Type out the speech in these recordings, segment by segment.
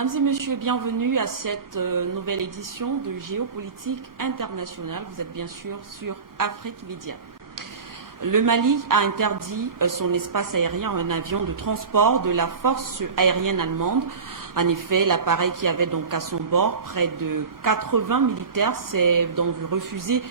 Mesdames et messieurs, bienvenue à cette nouvelle édition de Géopolitique internationale. Vous êtes bien sûr sur Afrique Média. Le Mali a interdit son espace aérien à un avion de transport de la force aérienne allemande. En effet, l'appareil qui avait donc à son bord près de 80 militaires s'est donc vu refuser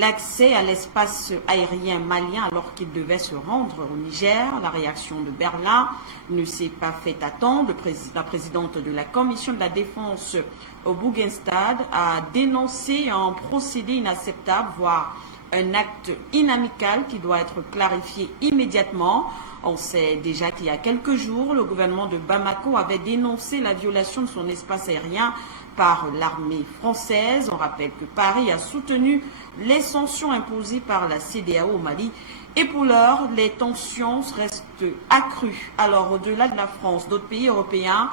l'accès à l'espace aérien malien alors qu'il devait se rendre au Niger. La réaction de Berlin ne s'est pas fait attendre. La présidente de la Commission de la Défense au Bundestag a dénoncé un procédé inacceptable, voire un acte inamical qui doit être clarifié immédiatement. On sait déjà qu'il y a quelques jours, le gouvernement de Bamako avait dénoncé la violation de son espace aérien par l'armée française. On rappelle que Paris a soutenu les sanctions imposées par la CEDEAO au Mali. Et pour l'heure, les tensions restent accrues. Alors, au-delà de la France, d'autres pays européens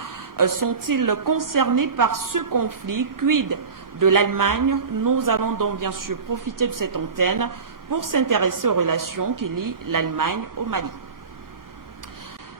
sont-ils concernés par ce conflit? Quid de l'Allemagne? Nous allons donc bien sûr profiter de cette antenne pour s'intéresser aux relations qui lient l'Allemagne au Mali.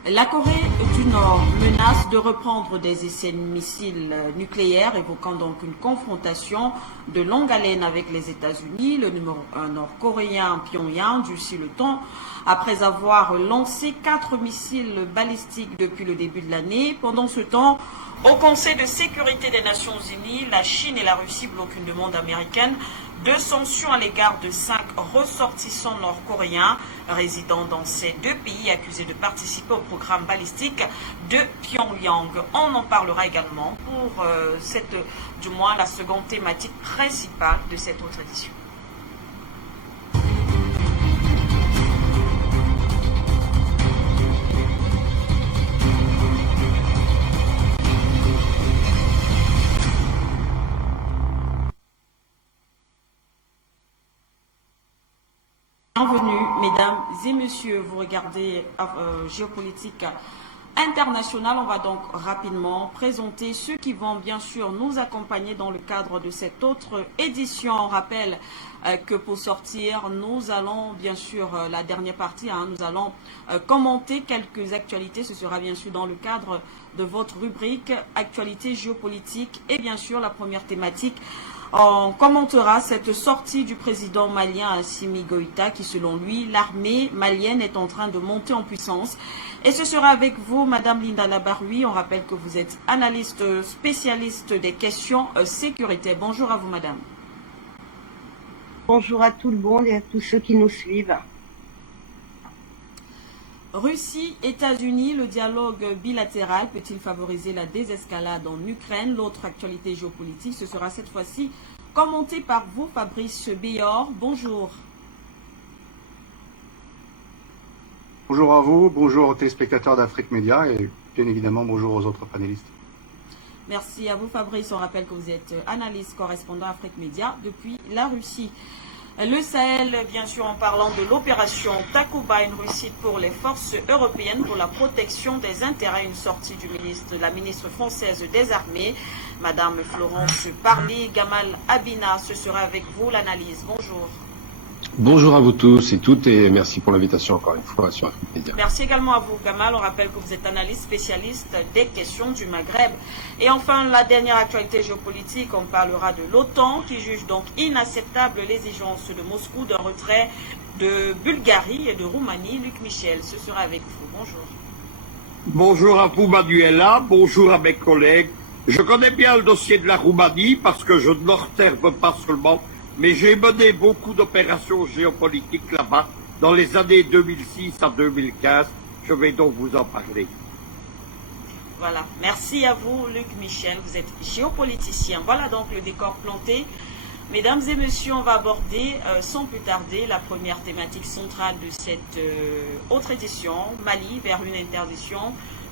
La Corée du Nord menace de reprendre des essais de missiles nucléaires, évoquant donc une confrontation de longue haleine avec les États-Unis. Le numéro 1 nord-coréen Pyongyang durcit le ton après avoir lancé 4 missiles balistiques depuis le début de l'année. Pendant ce temps, au Conseil de sécurité des Nations Unies, la Chine et la Russie bloquent une demande américaine de sanctions à l'égard de 5 ressortissants nord-coréens résidant dans ces deux pays accusés de participer au programme balistique de Pyongyang. On en parlera également pour du moins la seconde thématique principale de cette autre édition. Bienvenue, mesdames et messieurs. Vous regardez Géopolitique internationale. On va donc rapidement présenter ceux qui vont bien sûr nous accompagner dans le cadre de cette autre édition. On rappelle que pour sortir, nous allons bien sûr, la dernière partie, nous allons commenter quelques actualités. Ce sera bien sûr dans le cadre de votre rubrique Actualité géopolitique et bien sûr la première thématique. On commentera cette sortie du président malien Assimi Goïta qui, selon lui, l'armée malienne est en train de monter en puissance. Et ce sera avec vous, Madame Linda Labarui. On rappelle que vous êtes analyste spécialiste des questions sécurité. Bonjour à vous, Madame. Bonjour à tout le monde et à tous ceux qui nous suivent. Russie, États-Unis, le dialogue bilatéral peut-il favoriser la désescalade en Ukraine? L'autre actualité géopolitique, ce sera cette fois-ci commenté par vous, Fabrice Béor. Bonjour. Bonjour à vous, bonjour aux téléspectateurs d'Afrique Média et bien évidemment bonjour aux autres panélistes. Merci à vous, Fabrice. On rappelle que vous êtes analyste correspondant Afrique Média depuis la Russie. Le Sahel, bien sûr, en parlant de l'opération Takuba, une réussite pour les forces européennes pour la protection des intérêts. Une sortie de la ministre française des Armées, Madame Florence Parly. Gamal Abina, ce sera avec vous l'analyse. Bonjour. Bonjour à vous tous et toutes et merci pour l'invitation encore une fois sur Afrique Média. Merci également à vous, Gamal. On rappelle que vous êtes analyste spécialiste des questions du Maghreb. Et enfin, la dernière actualité géopolitique, on parlera de l'OTAN qui juge donc inacceptable l'exigence de Moscou d'un retrait de Bulgarie et de Roumanie. Luc Michel, ce sera avec vous. Bonjour. Bonjour à vous, Manuela. Bonjour à mes collègues. Je connais bien le dossier de la Roumanie parce que je ne l'observe pas seulement, mais j'ai mené beaucoup d'opérations géopolitiques là-bas dans les années 2006 à 2015. Je vais donc vous en parler. Voilà. Merci à vous, Luc Michel. Vous êtes géopoliticien. Voilà donc le décor planté. Mesdames et messieurs, on va aborder sans plus tarder la première thématique centrale de cette autre édition, Mali, vers une interdiction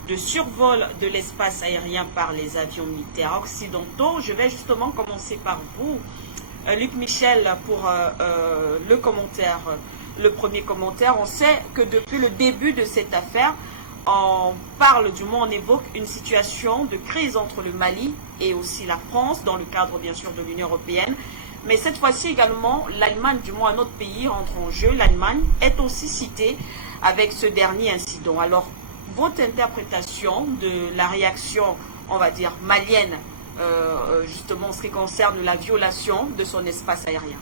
de survol de l'espace aérien par les avions militaires occidentaux. Je vais justement commencer par vous, Luc Michel, pour le premier commentaire. On sait que depuis le début de cette affaire, on parle, du moins on évoque une situation de crise entre le Mali et aussi la France, dans le cadre bien sûr de l'Union européenne. Mais cette fois-ci également, l'Allemagne, du moins un autre pays rentre en jeu. L'Allemagne est aussi citée avec ce dernier incident. Alors, votre interprétation de la réaction on va dire, malienne, justement en ce qui concerne la violation de son espace aérien?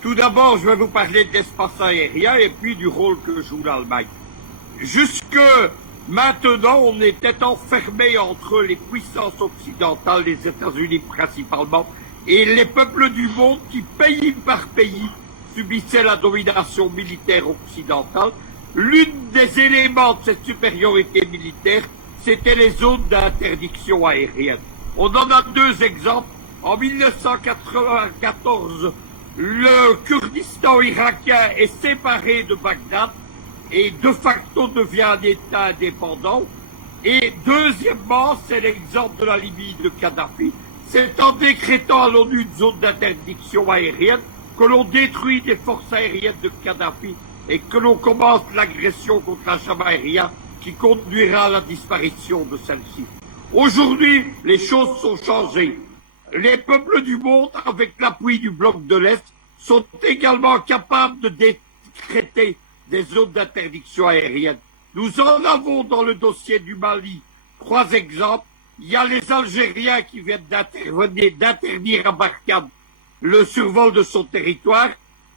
Tout d'abord, je vais vous parler de l'espace aérien et puis du rôle que joue l'Allemagne. Jusque maintenant, on était enfermé entre les puissances occidentales, les États-Unis principalement, et les peuples du monde qui, pays par pays, subissaient la domination militaire occidentale. L'une des éléments de cette supériorité militaire, c'était les zones d'interdiction aérienne. On en a deux exemples. En 1994, le Kurdistan irakien est séparé de Bagdad et de facto devient un État indépendant. Et deuxièmement, c'est l'exemple de la Libye de Kadhafi. C'est en décrétant à l'ONU une zone d'interdiction aérienne que l'on détruit des forces aériennes de Kadhafi et que l'on commence l'agression contre la Cham aérien qui conduira à la disparition de celle-ci. Aujourd'hui, les choses sont changées. Les peuples du monde, avec l'appui du bloc de l'Est, sont également capables de décréter des zones d'interdiction aérienne. Nous en avons dans le dossier du Mali 3 exemples. Il y a les Algériens qui viennent d'interdire à Barkhane le survol de son territoire.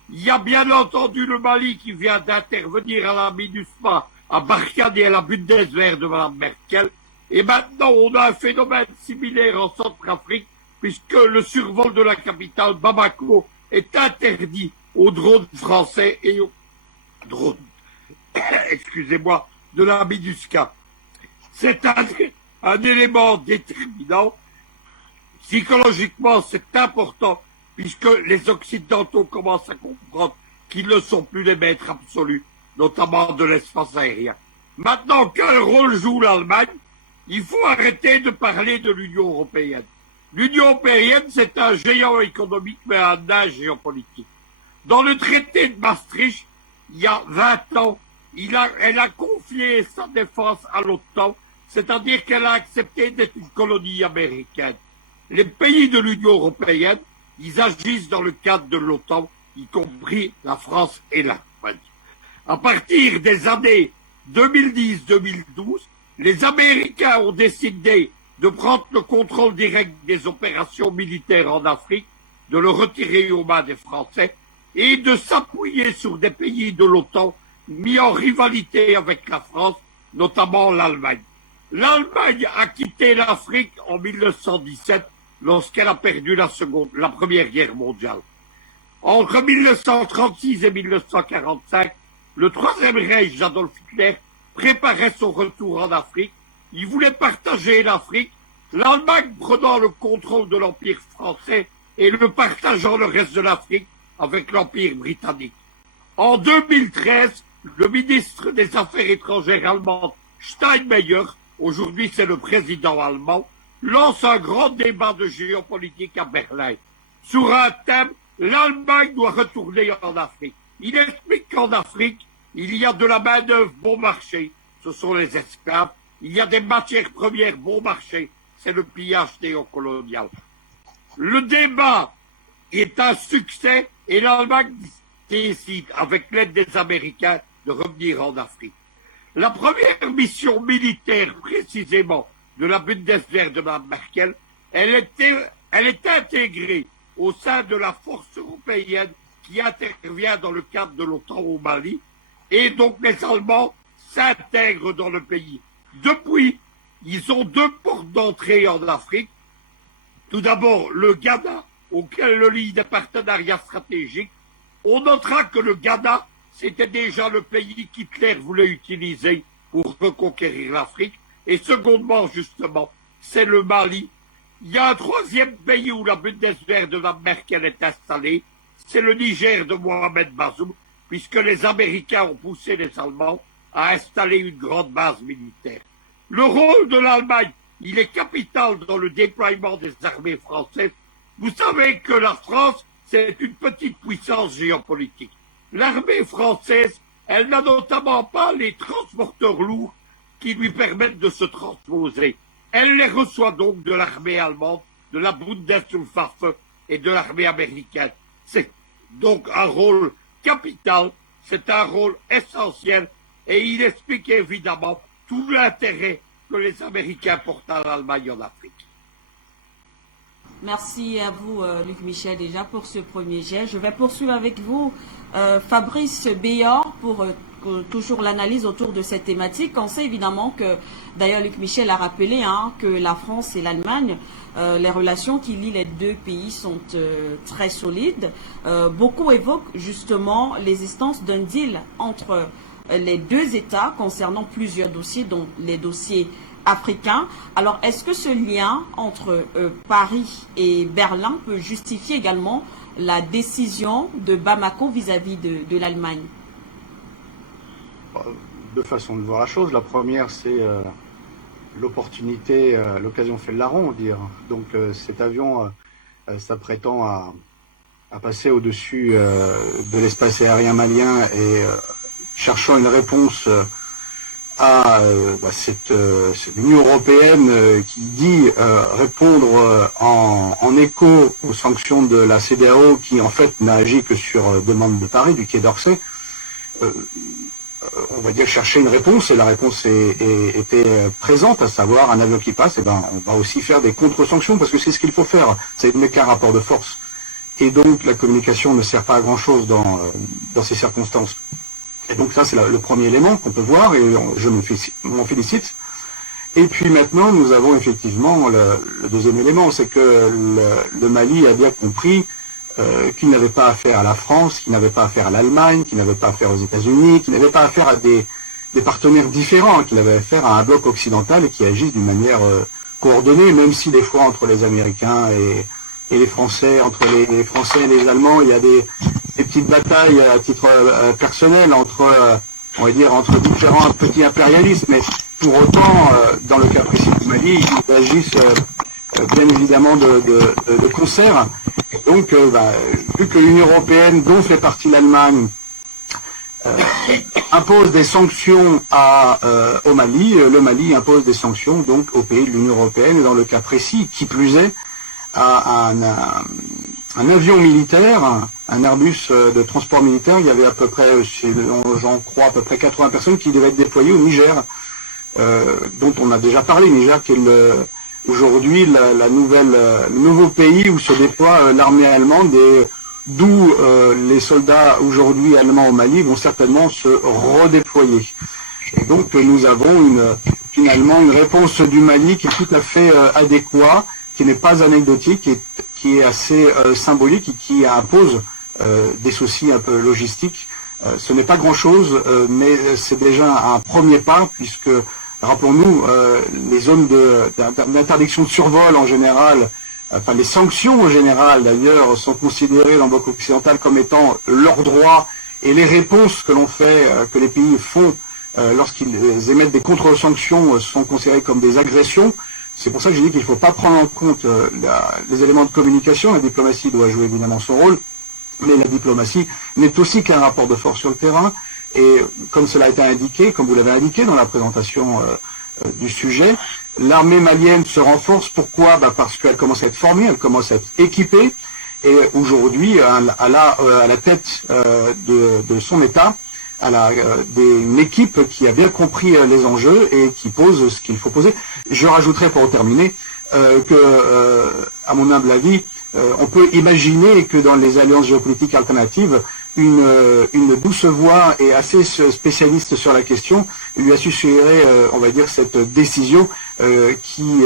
Il y a bien entendu le Mali qui vient d'intervenir à la MINUSMA, à Barkhane et à la Bundeswehr de Mme Merkel. Et maintenant, on a un phénomène similaire en Centrafrique, puisque le survol de la capitale Bamako est interdit aux drones français et aux drones, excusez-moi, de la MINUSCA. C'est un élément déterminant. Psychologiquement, c'est important, puisque les Occidentaux commencent à comprendre qu'ils ne sont plus les maîtres absolus, notamment de l'espace aérien. Maintenant, quel rôle joue l'Allemagne? Il faut arrêter de parler de l'Union européenne. L'Union européenne, c'est un géant économique, mais un nain géopolitique. Dans le traité de Maastricht, il y a 20 ans, elle a confié sa défense à l'OTAN, c'est-à-dire qu'elle a accepté d'être une colonie américaine. Les pays de l'Union européenne, ils agissent dans le cadre de l'OTAN, y compris la France et l'Allemagne. À partir des années 2010-2012, les Américains ont décidé de prendre le contrôle direct des opérations militaires en Afrique, de le retirer aux mains des Français et de s'appuyer sur des pays de l'OTAN mis en rivalité avec la France, notamment l'Allemagne. L'Allemagne a quitté l'Afrique en 1917 lorsqu'elle a perdu la Première Guerre mondiale. Entre 1936 et 1945, le Troisième Reich d'Adolf Hitler préparait son retour en Afrique. Il voulait partager l'Afrique, l'Allemagne prenant le contrôle de l'Empire français et le partageant le reste de l'Afrique avec l'Empire britannique. En 2013, le ministre des Affaires étrangères allemand Steinmeier, aujourd'hui c'est le président allemand, lance un grand débat de géopolitique à Berlin. Sur un thème, l'Allemagne doit retourner en Afrique. Il explique qu'en Afrique, il y a de la main-d'œuvre bon marché, ce sont les esclaves. Il y a des matières premières bon marché, c'est le pillage néocolonial. Le débat est un succès et l'Allemagne décide, avec l'aide des Américains, de revenir en Afrique. La première mission militaire, précisément, de la Bundeswehr de Mme Merkel, elle est intégrée au sein de la force européenne qui intervient dans le cadre de l'OTAN au Mali, et donc les Allemands s'intègrent dans le pays. Depuis, ils ont 2 portes d'entrée en Afrique. Tout d'abord, le Ghana, auquel le lie des partenariats stratégiques. On notera que le Ghana, c'était déjà le pays qu'Hitler voulait utiliser pour reconquérir l'Afrique. Et secondement, justement, c'est le Mali. Il y a un troisième pays où la Bundeswehr de la Merkel est installée, c'est le Niger de Mohamed Bazoum, puisque les Américains ont poussé les Allemands à installer une grande base militaire. Le rôle de l'Allemagne, il est capital dans le déploiement des armées françaises. Vous savez que la France, c'est une petite puissance géopolitique. L'armée française, elle n'a notamment pas les transporteurs lourds qui lui permettent de se transposer. Elle les reçoit donc de l'armée allemande, de la Bundesluftwaffe et de l'armée américaine. C'est donc un rôle capital, c'est un rôle essentiel et il explique évidemment tout l'intérêt que les Américains portent à l'Allemagne en Afrique. Merci à vous, Luc Michel, déjà pour ce premier jet. Je vais poursuivre avec vous, Fabrice Béor, pour toujours l'analyse autour de cette thématique. On sait évidemment que, d'ailleurs, Luc Michel a rappelé que la France et l'Allemagne, les relations qui lient les deux pays sont très solides. Beaucoup évoquent justement l'existence d'un deal entre les deux États concernant plusieurs dossiers, dont les dossiers africains. Alors, est-ce que ce lien entre Paris et Berlin peut justifier également la décision de Bamako vis-à-vis de l'Allemagne? Deux façons de voir la chose. La première, c'est l'opportunité, l'occasion fait le larron, on dire. Donc cet avion s'apprêtant à passer au-dessus de l'espace aérien malien et cherchant une réponse à cette Union européenne qui dit répondre en écho aux sanctions de la CEDEAO, qui en fait n'a agi que sur demande de Paris, du Quai d'Orsay. On va dire chercher une réponse, et la réponse était présente, à savoir un avion qui passe, et on va aussi faire des contre-sanctions, parce que c'est ce qu'il faut faire, ça n'est qu'un rapport de force. Et donc la communication ne sert pas à grand chose dans ces circonstances. Et donc ça c'est le premier élément qu'on peut voir, et je m'en félicite. Et puis maintenant nous avons effectivement le deuxième élément, c'est que le Mali a bien compris qu'il n'avait pas affaire à la France, qu'il n'avait pas affaire à l'Allemagne, qu'il n'avait pas affaire aux États-Unis, qu'il n'avait pas affaire à des partenaires différents, qu'il avait affaire à un bloc occidental et qui agisse d'une manière coordonnée, même si des fois entre les Américains et les Français, entre les Français et les Allemands, il y a des petites batailles à titre personnel entre différents petits impérialismes. Mais pour autant, dans le cas précis du Mali, ils agissent bien évidemment de concert. Donc, vu que l'Union européenne, dont fait partie l'Allemagne, impose des sanctions au Mali, le Mali impose des sanctions donc aux pays de l'Union européenne, et dans le cas précis, qui plus est, à un avion militaire, un Airbus de transport militaire. Il y avait à peu près, j'en crois, à peu près 80 personnes qui devaient être déployées au Niger, dont on a déjà parlé. Niger qui est aujourd'hui le nouveau pays où se déploie l'armée allemande, et d'où les soldats aujourd'hui allemands au Mali vont certainement se redéployer. Et donc nous avons finalement une réponse du Mali qui est tout à fait adéquate, qui n'est pas anecdotique, et qui est assez symbolique, et qui impose des soucis un peu logistiques. Ce n'est pas grand-chose, mais c'est déjà un premier pas, puisque rappelons-nous, les zones d'interdiction de survol en général, enfin les sanctions en général d'ailleurs, sont considérées dans le bloc occidental comme étant leur droit, et les réponses que l'on fait, que les pays font lorsqu'ils émettent des contre-sanctions sont considérées comme des agressions. C'est pour ça que j'ai dit qu'il ne faut pas prendre en compte les éléments de communication. La diplomatie doit jouer évidemment son rôle, mais la diplomatie n'est aussi qu'un rapport de force sur le terrain. Et comme cela a été indiqué, comme vous l'avez indiqué dans la présentation du sujet, l'armée malienne se renforce. Pourquoi? Parce qu'elle commence à être formée, elle commence à être équipée, et aujourd'hui, à la tête de son État, une équipe qui a bien compris les enjeux et qui pose ce qu'il faut poser. Je rajouterai pour terminer à mon humble avis, on peut imaginer que dans les alliances géopolitiques alternatives, une douce voix et assez spécialiste sur la question lui a suggéré, on va dire, cette décision qui,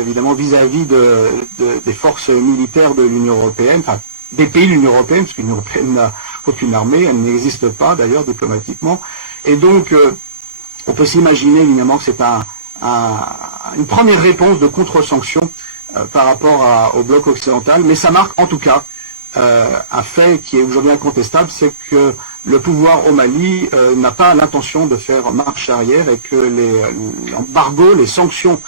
évidemment, vis-à-vis des forces militaires de l'Union européenne, enfin, des pays de l'Union européenne, parce que l'Union européenne n'a aucune armée, elle n'existe pas d'ailleurs diplomatiquement, et donc on peut s'imaginer évidemment que c'est une première réponse de contre-sanction par rapport au bloc occidental, mais ça marque en tout cas un fait qui est aujourd'hui incontestable, c'est que le pouvoir au Mali n'a pas l'intention de faire marche arrière, et que l'embargo, les sanctions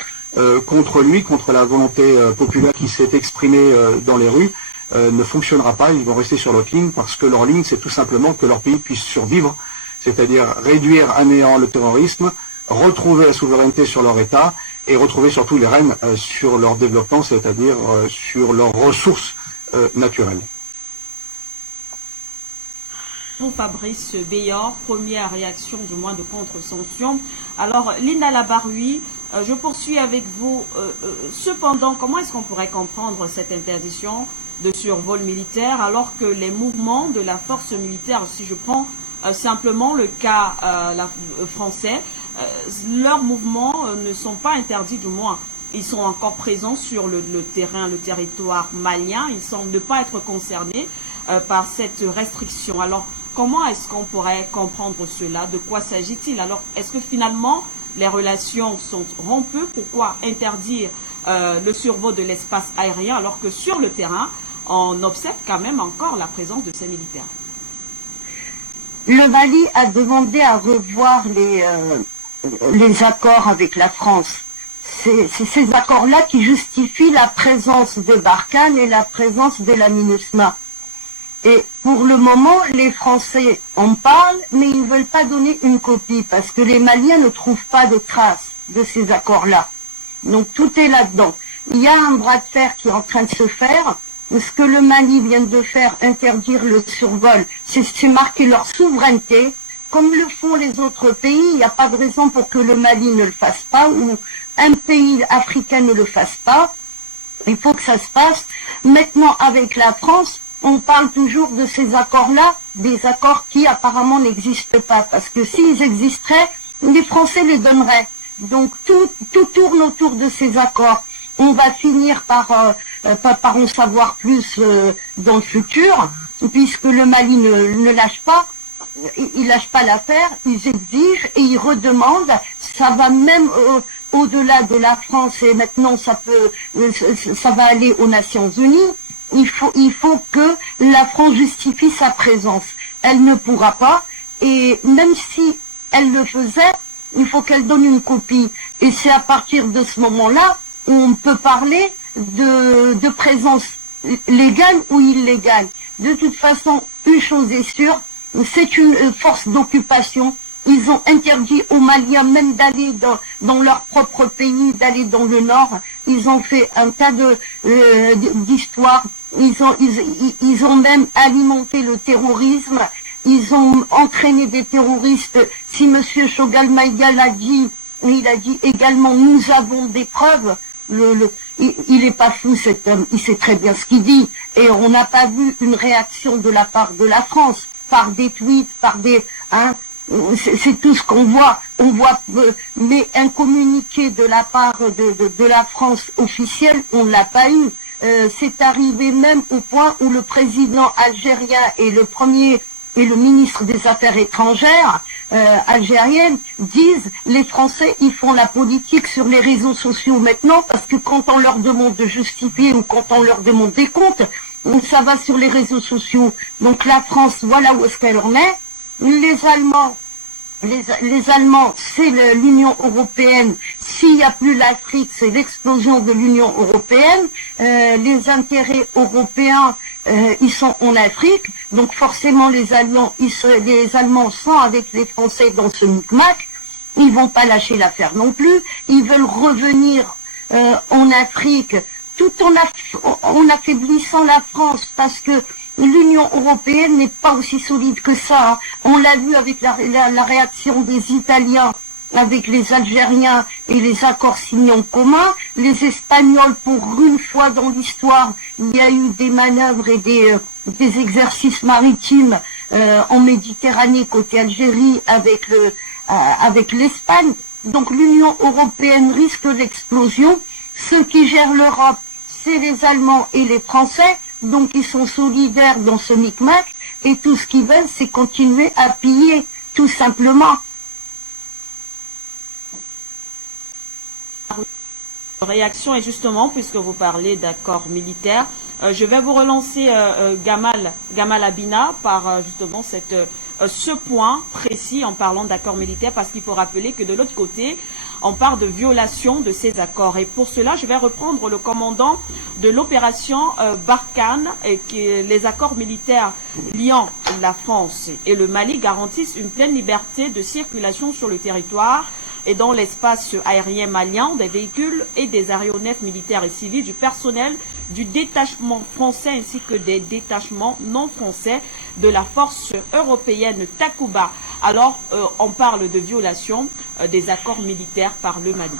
contre lui, contre la volonté populaire qui s'est exprimée dans les rues, ne fonctionnera pas. Ils vont rester sur leur ligne, parce que leur ligne, c'est tout simplement que leur pays puisse survivre, c'est-à-dire réduire à néant le terrorisme, retrouver la souveraineté sur leur État, et retrouver surtout les rênes sur leur développement, c'est-à-dire sur leurs ressources naturelles. Pour Fabrice Béor, première réaction du moins de contre-sanction. Alors, Linda Labaroui, Je poursuis avec vous. Cependant, comment est-ce qu'on pourrait comprendre cette interdiction de survol militaire alors que les mouvements de la force militaire, si je prends simplement le cas français, leurs mouvements ne sont pas interdits, du moins. Ils sont encore présents sur le terrain, le territoire malien. Ils semblent ne pas être concernés par cette restriction. Alors, comment est-ce qu'on pourrait comprendre cela? De quoi s'agit-il? Alors, est-ce que finalement, les relations sont rompues? Pourquoi interdire le survol de l'espace aérien alors que sur le terrain, on observe quand même encore la présence de ces militaires? Le Mali a demandé à revoir les accords avec la France. C'est ces accords-là qui justifient la présence de Barkhane et la présence de la MINUSMA. Et pour le moment, les Français en parlent, mais ils ne veulent pas donner une copie parce que les Maliens ne trouvent pas de traces de ces accords-là. Donc tout est là-dedans. Il y a un bras de fer qui est en train de se faire. Ce que le Mali vient de faire, interdire le survol, c'est marquer leur souveraineté. Comme le font les autres pays, il n'y a pas de raison pour que le Mali ne le fasse pas ou un pays africain ne le fasse pas. Il faut que ça se passe. Maintenant, avec la France, on parle toujours de ces accords-là, des accords qui apparemment n'existent pas. Parce que s'ils existeraient, les Français les donneraient. Donc tout tourne autour de ces accords. On va finir par en savoir plus dans le futur, puisque le Mali ne lâche pas. Ils lâchent pas l'affaire, ils exigent et ils redemandent. Ça va même au-delà de la France et maintenant ça va aller aux Nations Unies. Il faut que la France justifie sa présence. Elle ne pourra pas, et même si elle le faisait, il faut qu'elle donne une copie. Et c'est à partir de ce moment-là où on peut parler de présence légale ou illégale. De toute façon, une chose est sûre, c'est une force d'occupation. Ils ont interdit aux Maliens même d'aller dans leur propre pays, d'aller dans le nord. Ils ont fait un tas d'histoires. Ils ont même alimenté le terrorisme. Ils ont entraîné des terroristes. Si Monsieur Chogal Maïga l'a dit, il a dit également, nous avons des preuves. Il est pas fou cet homme, il sait très bien ce qu'il dit. Et on n'a pas vu une réaction de la part de la France, par des tweets, par des... c'est tout ce qu'on voit. On voit, mais un communiqué de la part de la France officielle, on ne l'a pas eu. C'est arrivé même au point où le président algérien et le ministre des Affaires étrangères algériennes disent les Français ils font la politique sur les réseaux sociaux maintenant parce que quand on leur demande de justifier ou quand on leur demande des comptes, ça va sur les réseaux sociaux. Donc la France, voilà où est-ce qu'elle en est. Les Allemands, c'est l'Union européenne. S'il n'y a plus l'Afrique, c'est l'explosion de l'Union européenne. Les intérêts européens, ils sont en Afrique. Donc forcément, les Allemands sont avec les Français dans ce micmac. Ils vont pas lâcher l'affaire non plus. Ils veulent revenir en Afrique, tout en affaiblissant la France, parce que l'Union européenne n'est pas aussi solide que ça. Hein. On l'a vu avec la réaction des Italiens, avec les Algériens et les accords signés en commun. Les Espagnols, pour une fois dans l'histoire, il y a eu des manœuvres et des exercices maritimes en Méditerranée côté Algérie avec l'Espagne. Donc l'Union européenne risque l'explosion. Ceux qui gèrent l'Europe, c'est les Allemands et les Français. Donc ils sont solidaires dans ce micmac et tout ce qu'ils veulent, c'est continuer à piller, tout simplement. Réaction, et justement, puisque vous parlez d'accords militaires, je vais vous relancer Gamal Abina par justement ce point précis en parlant d'accords militaires, parce qu'il faut rappeler que de l'autre côté, on parle de violation de ces accords. Et pour cela, je vais reprendre le commandant de l'opération Barkhane, et que les accords militaires liant la France et le Mali garantissent une pleine liberté de circulation sur le territoire et dans l'espace aérien malien des véhicules et des aéronefs militaires et civils, du personnel du détachement français ainsi que des détachements non français de la force européenne Takuba. Alors, on parle de violation des accords militaires par le Mali.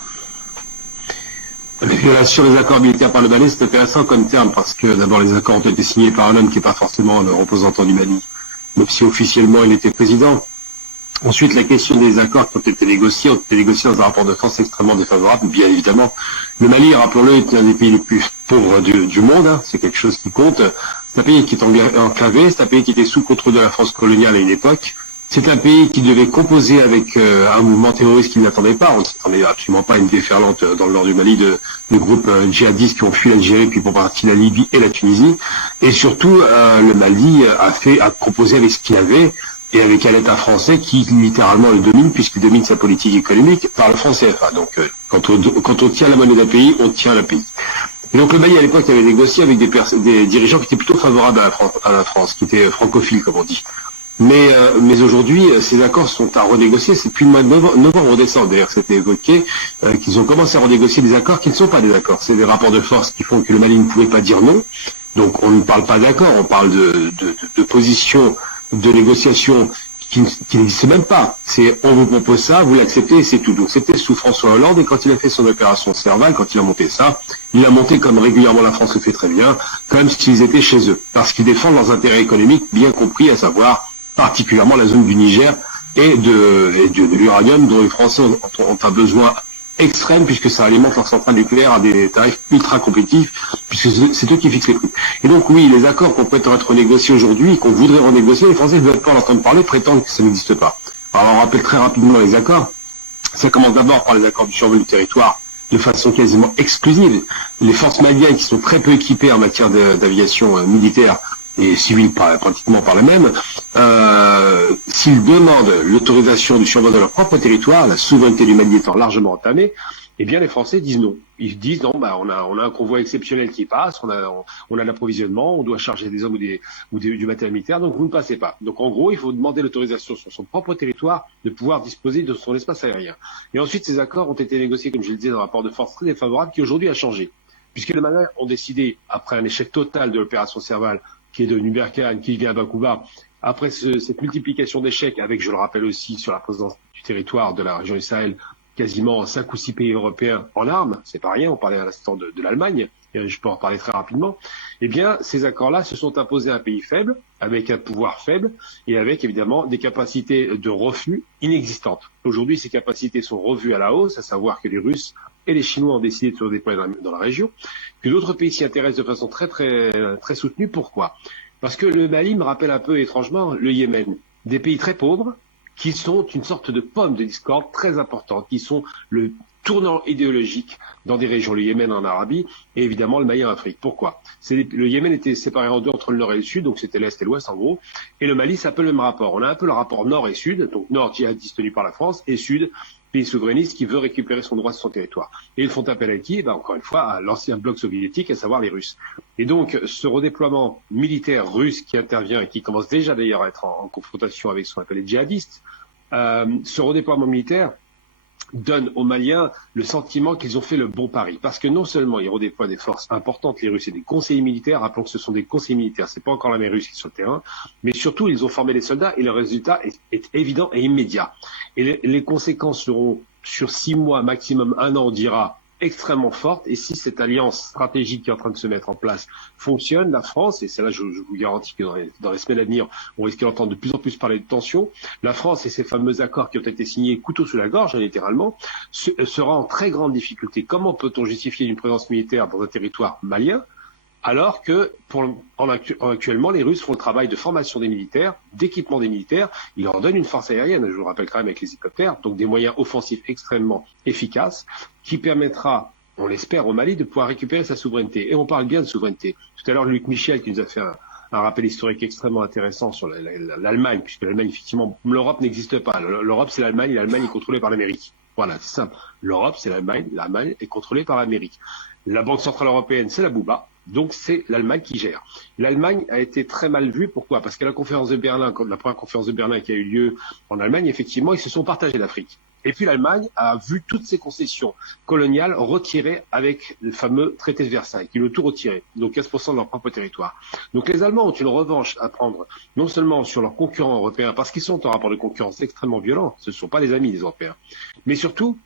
Sur les accords militaires par le Mali, c'est intéressant comme terme parce que d'abord les accords ont été signés par un homme qui n'est pas forcément le représentant du Mali, même si officiellement il était président. Ensuite, la question des accords qui ont été négociés dans un rapport de force extrêmement défavorable, bien évidemment. Le Mali, rappelons-le, est un des pays les plus pauvres du monde, hein, c'est quelque chose qui compte. C'est un pays qui est enclavé, c'est un pays qui était sous contrôle de la France coloniale à une époque. C'est un pays qui devait composer avec un mouvement terroriste qui n'attendait pas. On ne s'attendait absolument pas à une déferlante dans le nord du Mali de groupes djihadistes qui ont fui l'Algérie, puis pour partie la Libye et la Tunisie. Et surtout, le Mali a composé avec ce qu'il avait, et avec un État français qui littéralement le domine, puisqu'il domine sa politique économique par le franc CFA. Donc quand on tient la monnaie d'un pays, on tient le pays. Et donc le Mali à l'époque avait négocié avec des dirigeants qui étaient plutôt favorables à la France, qui étaient francophiles comme on dit. Mais aujourd'hui, ces accords sont à renégocier. C'est depuis le mois de novembre-décembre, d'ailleurs, c'était évoqué, qu'ils ont commencé à renégocier des accords qui ne sont pas des accords. C'est des rapports de force qui font que le Mali ne pouvait pas dire non. Donc on ne parle pas d'accord, on parle de position de négociation qui n'existait même pas. C'est on vous propose ça, vous l'acceptez et c'est tout. Donc c'était sous François Hollande et quand il a fait son opération Serval, quand il a monté ça, il a monté comme régulièrement la France le fait très bien, comme s'ils étaient chez eux. Parce qu'ils défendent leurs intérêts économiques bien compris, à savoir particulièrement la zone du Niger et de l'uranium dont les Français ont un besoin extrême puisque ça alimente leur centrale nucléaire à des tarifs ultra compétitifs puisque c'est eux qui fixent les prix. Et donc oui, les accords qu'on peut être renégociés aujourd'hui, qu'on voudrait renégocier, les Français ne veulent pas en entendre parler, prétendent que ça n'existe pas. Alors on rappelle très rapidement les accords. Ça commence d'abord par les accords du survol du territoire de façon quasiment exclusive. Les forces maliennes qui sont très peu équipées en matière d'aviation militaire et civile pratiquement par la même, s'ils demandent l'autorisation du survol de leur propre territoire, la souveraineté du Mali étant largement entamée, eh bien les Français disent non. Ils disent non, on a un convoi exceptionnel qui passe, on a l'approvisionnement, on doit charger des hommes ou du matériel militaire, donc vous ne passez pas. Donc en gros, il faut demander l'autorisation sur son propre territoire de pouvoir disposer de son espace aérien. Et ensuite, ces accords ont été négociés, comme je le disais, dans un rapport de force très défavorable qui aujourd'hui a changé. Puisque les Maliens ont décidé, après un échec total de l'opération Serval, qui est devenue Berkane, qui vient à Bakuba, après cette multiplication d'échecs, avec, je le rappelle aussi, sur la présidence du territoire de la région du Sahel, quasiment 5 ou 6 pays européens en armes, c'est pas rien, on parlait à l'instant de l'Allemagne, et je peux en parler très rapidement, eh bien, ces accords-là se sont imposés à un pays faible, avec un pouvoir faible, et avec, évidemment, des capacités de refus inexistantes. Aujourd'hui, ces capacités sont revues à la hausse, à savoir que les Russes et les Chinois ont décidé de se déployer dans la région, que d'autres pays s'y intéressent de façon très, très, très soutenue. Pourquoi? Parce que le Mali me rappelle un peu étrangement le Yémen, des pays très pauvres, qui sont une sorte de pomme de discorde très importante, qui sont le tournant idéologique dans des régions, le Yémen en Arabie et évidemment le Mali en Afrique. Pourquoi? Le Yémen était séparé en deux entre le nord et le sud, donc c'était l'est et l'ouest en gros, et le Mali c'est un peu le même rapport. On a un peu le rapport nord et sud, donc nord djihadiste tenu par la France et sud pays souverainiste qui veut récupérer son droit sur son territoire. Et ils font appel à qui? Encore une fois, à l'ancien bloc soviétique, à savoir les Russes. Et donc, ce redéploiement militaire russe qui intervient et qui commence déjà d'ailleurs à être en confrontation avec ce qu'on appelle les djihadistes, ce redéploiement militaire donne aux Maliens le sentiment qu'ils ont fait le bon pari. Parce que non seulement ils redéploient des forces importantes, les Russes et des conseillers militaires, rappelons que ce sont des conseillers militaires, c'est pas encore l'armée russe qui est sur le terrain, mais surtout ils ont formé des soldats et le résultat est évident et immédiat. Et les conséquences seront sur 6 mois, maximum 1 an, on dira, extrêmement forte. Et si cette alliance stratégique qui est en train de se mettre en place fonctionne, la France, et c'est là je vous garantis que dans les semaines à venir, on risque d'entendre de plus en plus parler de tension, la France et ces fameux accords qui ont été signés couteau sous la gorge, littéralement, sera en très grande difficulté. Comment peut-on justifier une présence militaire dans un territoire malien alors que actuellement les Russes font le travail de formation des militaires, d'équipement des militaires, ils leur donnent une force aérienne, je vous le rappelle quand même avec les hélicoptères, donc des moyens offensifs extrêmement efficaces, qui permettra, on l'espère, au Mali de pouvoir récupérer sa souveraineté. Et on parle bien de souveraineté. Tout à l'heure, Luc Michel qui nous a fait un rappel historique extrêmement intéressant sur l'Allemagne, puisque l'Allemagne, effectivement, l'Europe n'existe pas. L'Europe, c'est l'Allemagne, et l'Allemagne est contrôlée par l'Amérique. Voilà, c'est simple. L'Europe, c'est l'Allemagne est contrôlée par l'Amérique. La Banque Centrale Européenne, c'est la Bouba. Donc c'est l'Allemagne qui gère. L'Allemagne a été très mal vue. Pourquoi? Parce qu'à la conférence de Berlin, la première conférence de Berlin qui a eu lieu en Allemagne, effectivement, ils se sont partagés l'Afrique. Et puis l'Allemagne a vu toutes ses concessions coloniales retirées avec le fameux traité de Versailles, qui l'ont tout retiré, donc 15% de leur propre territoire. Donc les Allemands ont une revanche à prendre, non seulement sur leurs concurrents européens, parce qu'ils sont en rapport de concurrence extrêmement violent, ce ne sont pas des amis des Européens, mais surtout,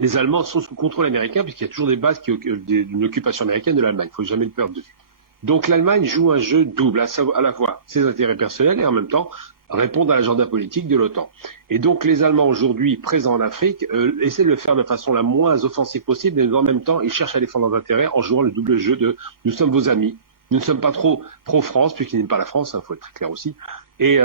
les Allemands sont sous contrôle américain, puisqu'il y a toujours des bases d'une occupation américaine de l'Allemagne. Il ne faut jamais le perdre de vue. Donc l'Allemagne joue un jeu double, à la fois ses intérêts personnels et en même temps répondre à l'agenda politique de l'OTAN. Et donc les Allemands aujourd'hui présents en Afrique essaient de le faire de façon la moins offensive possible, mais en même temps ils cherchent à défendre leurs intérêts en jouant le double jeu de nous sommes vos amis. Nous ne sommes pas trop pro-France, puisqu'ils n'aiment pas la France, faut être très clair aussi. Et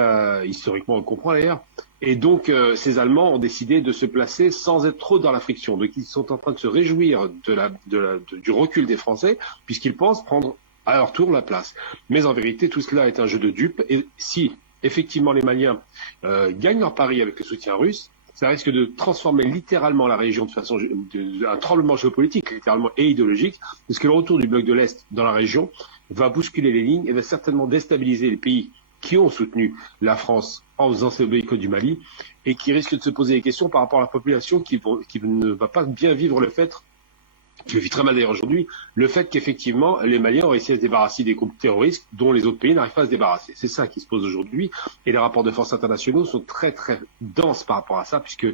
historiquement, on le comprend d'ailleurs. Et donc, ces Allemands ont décidé de se placer sans être trop dans la friction. Donc, ils sont en train de se réjouir du recul des Français, puisqu'ils pensent prendre à leur tour la place. Mais en vérité, tout cela est un jeu de dupes. Et si, effectivement, les Maliens gagnent leur pari avec le soutien russe, ça risque de transformer littéralement la région de façon un tremblement géopolitique, littéralement et idéologique, parce que le retour du bloc de l'Est dans la région va bousculer les lignes et va certainement déstabiliser les pays qui ont soutenu la France en faisant ce boycott du Mali et qui risquent de se poser des questions par rapport à la population qui ne va pas bien vivre le fait, qui le vit très mal d'ailleurs aujourd'hui, le fait qu'effectivement les Maliens ont réussi à se débarrasser des groupes terroristes dont les autres pays n'arrivent pas à se débarrasser. C'est ça qui se pose aujourd'hui et les rapports de force internationaux sont très très denses par rapport à ça puisque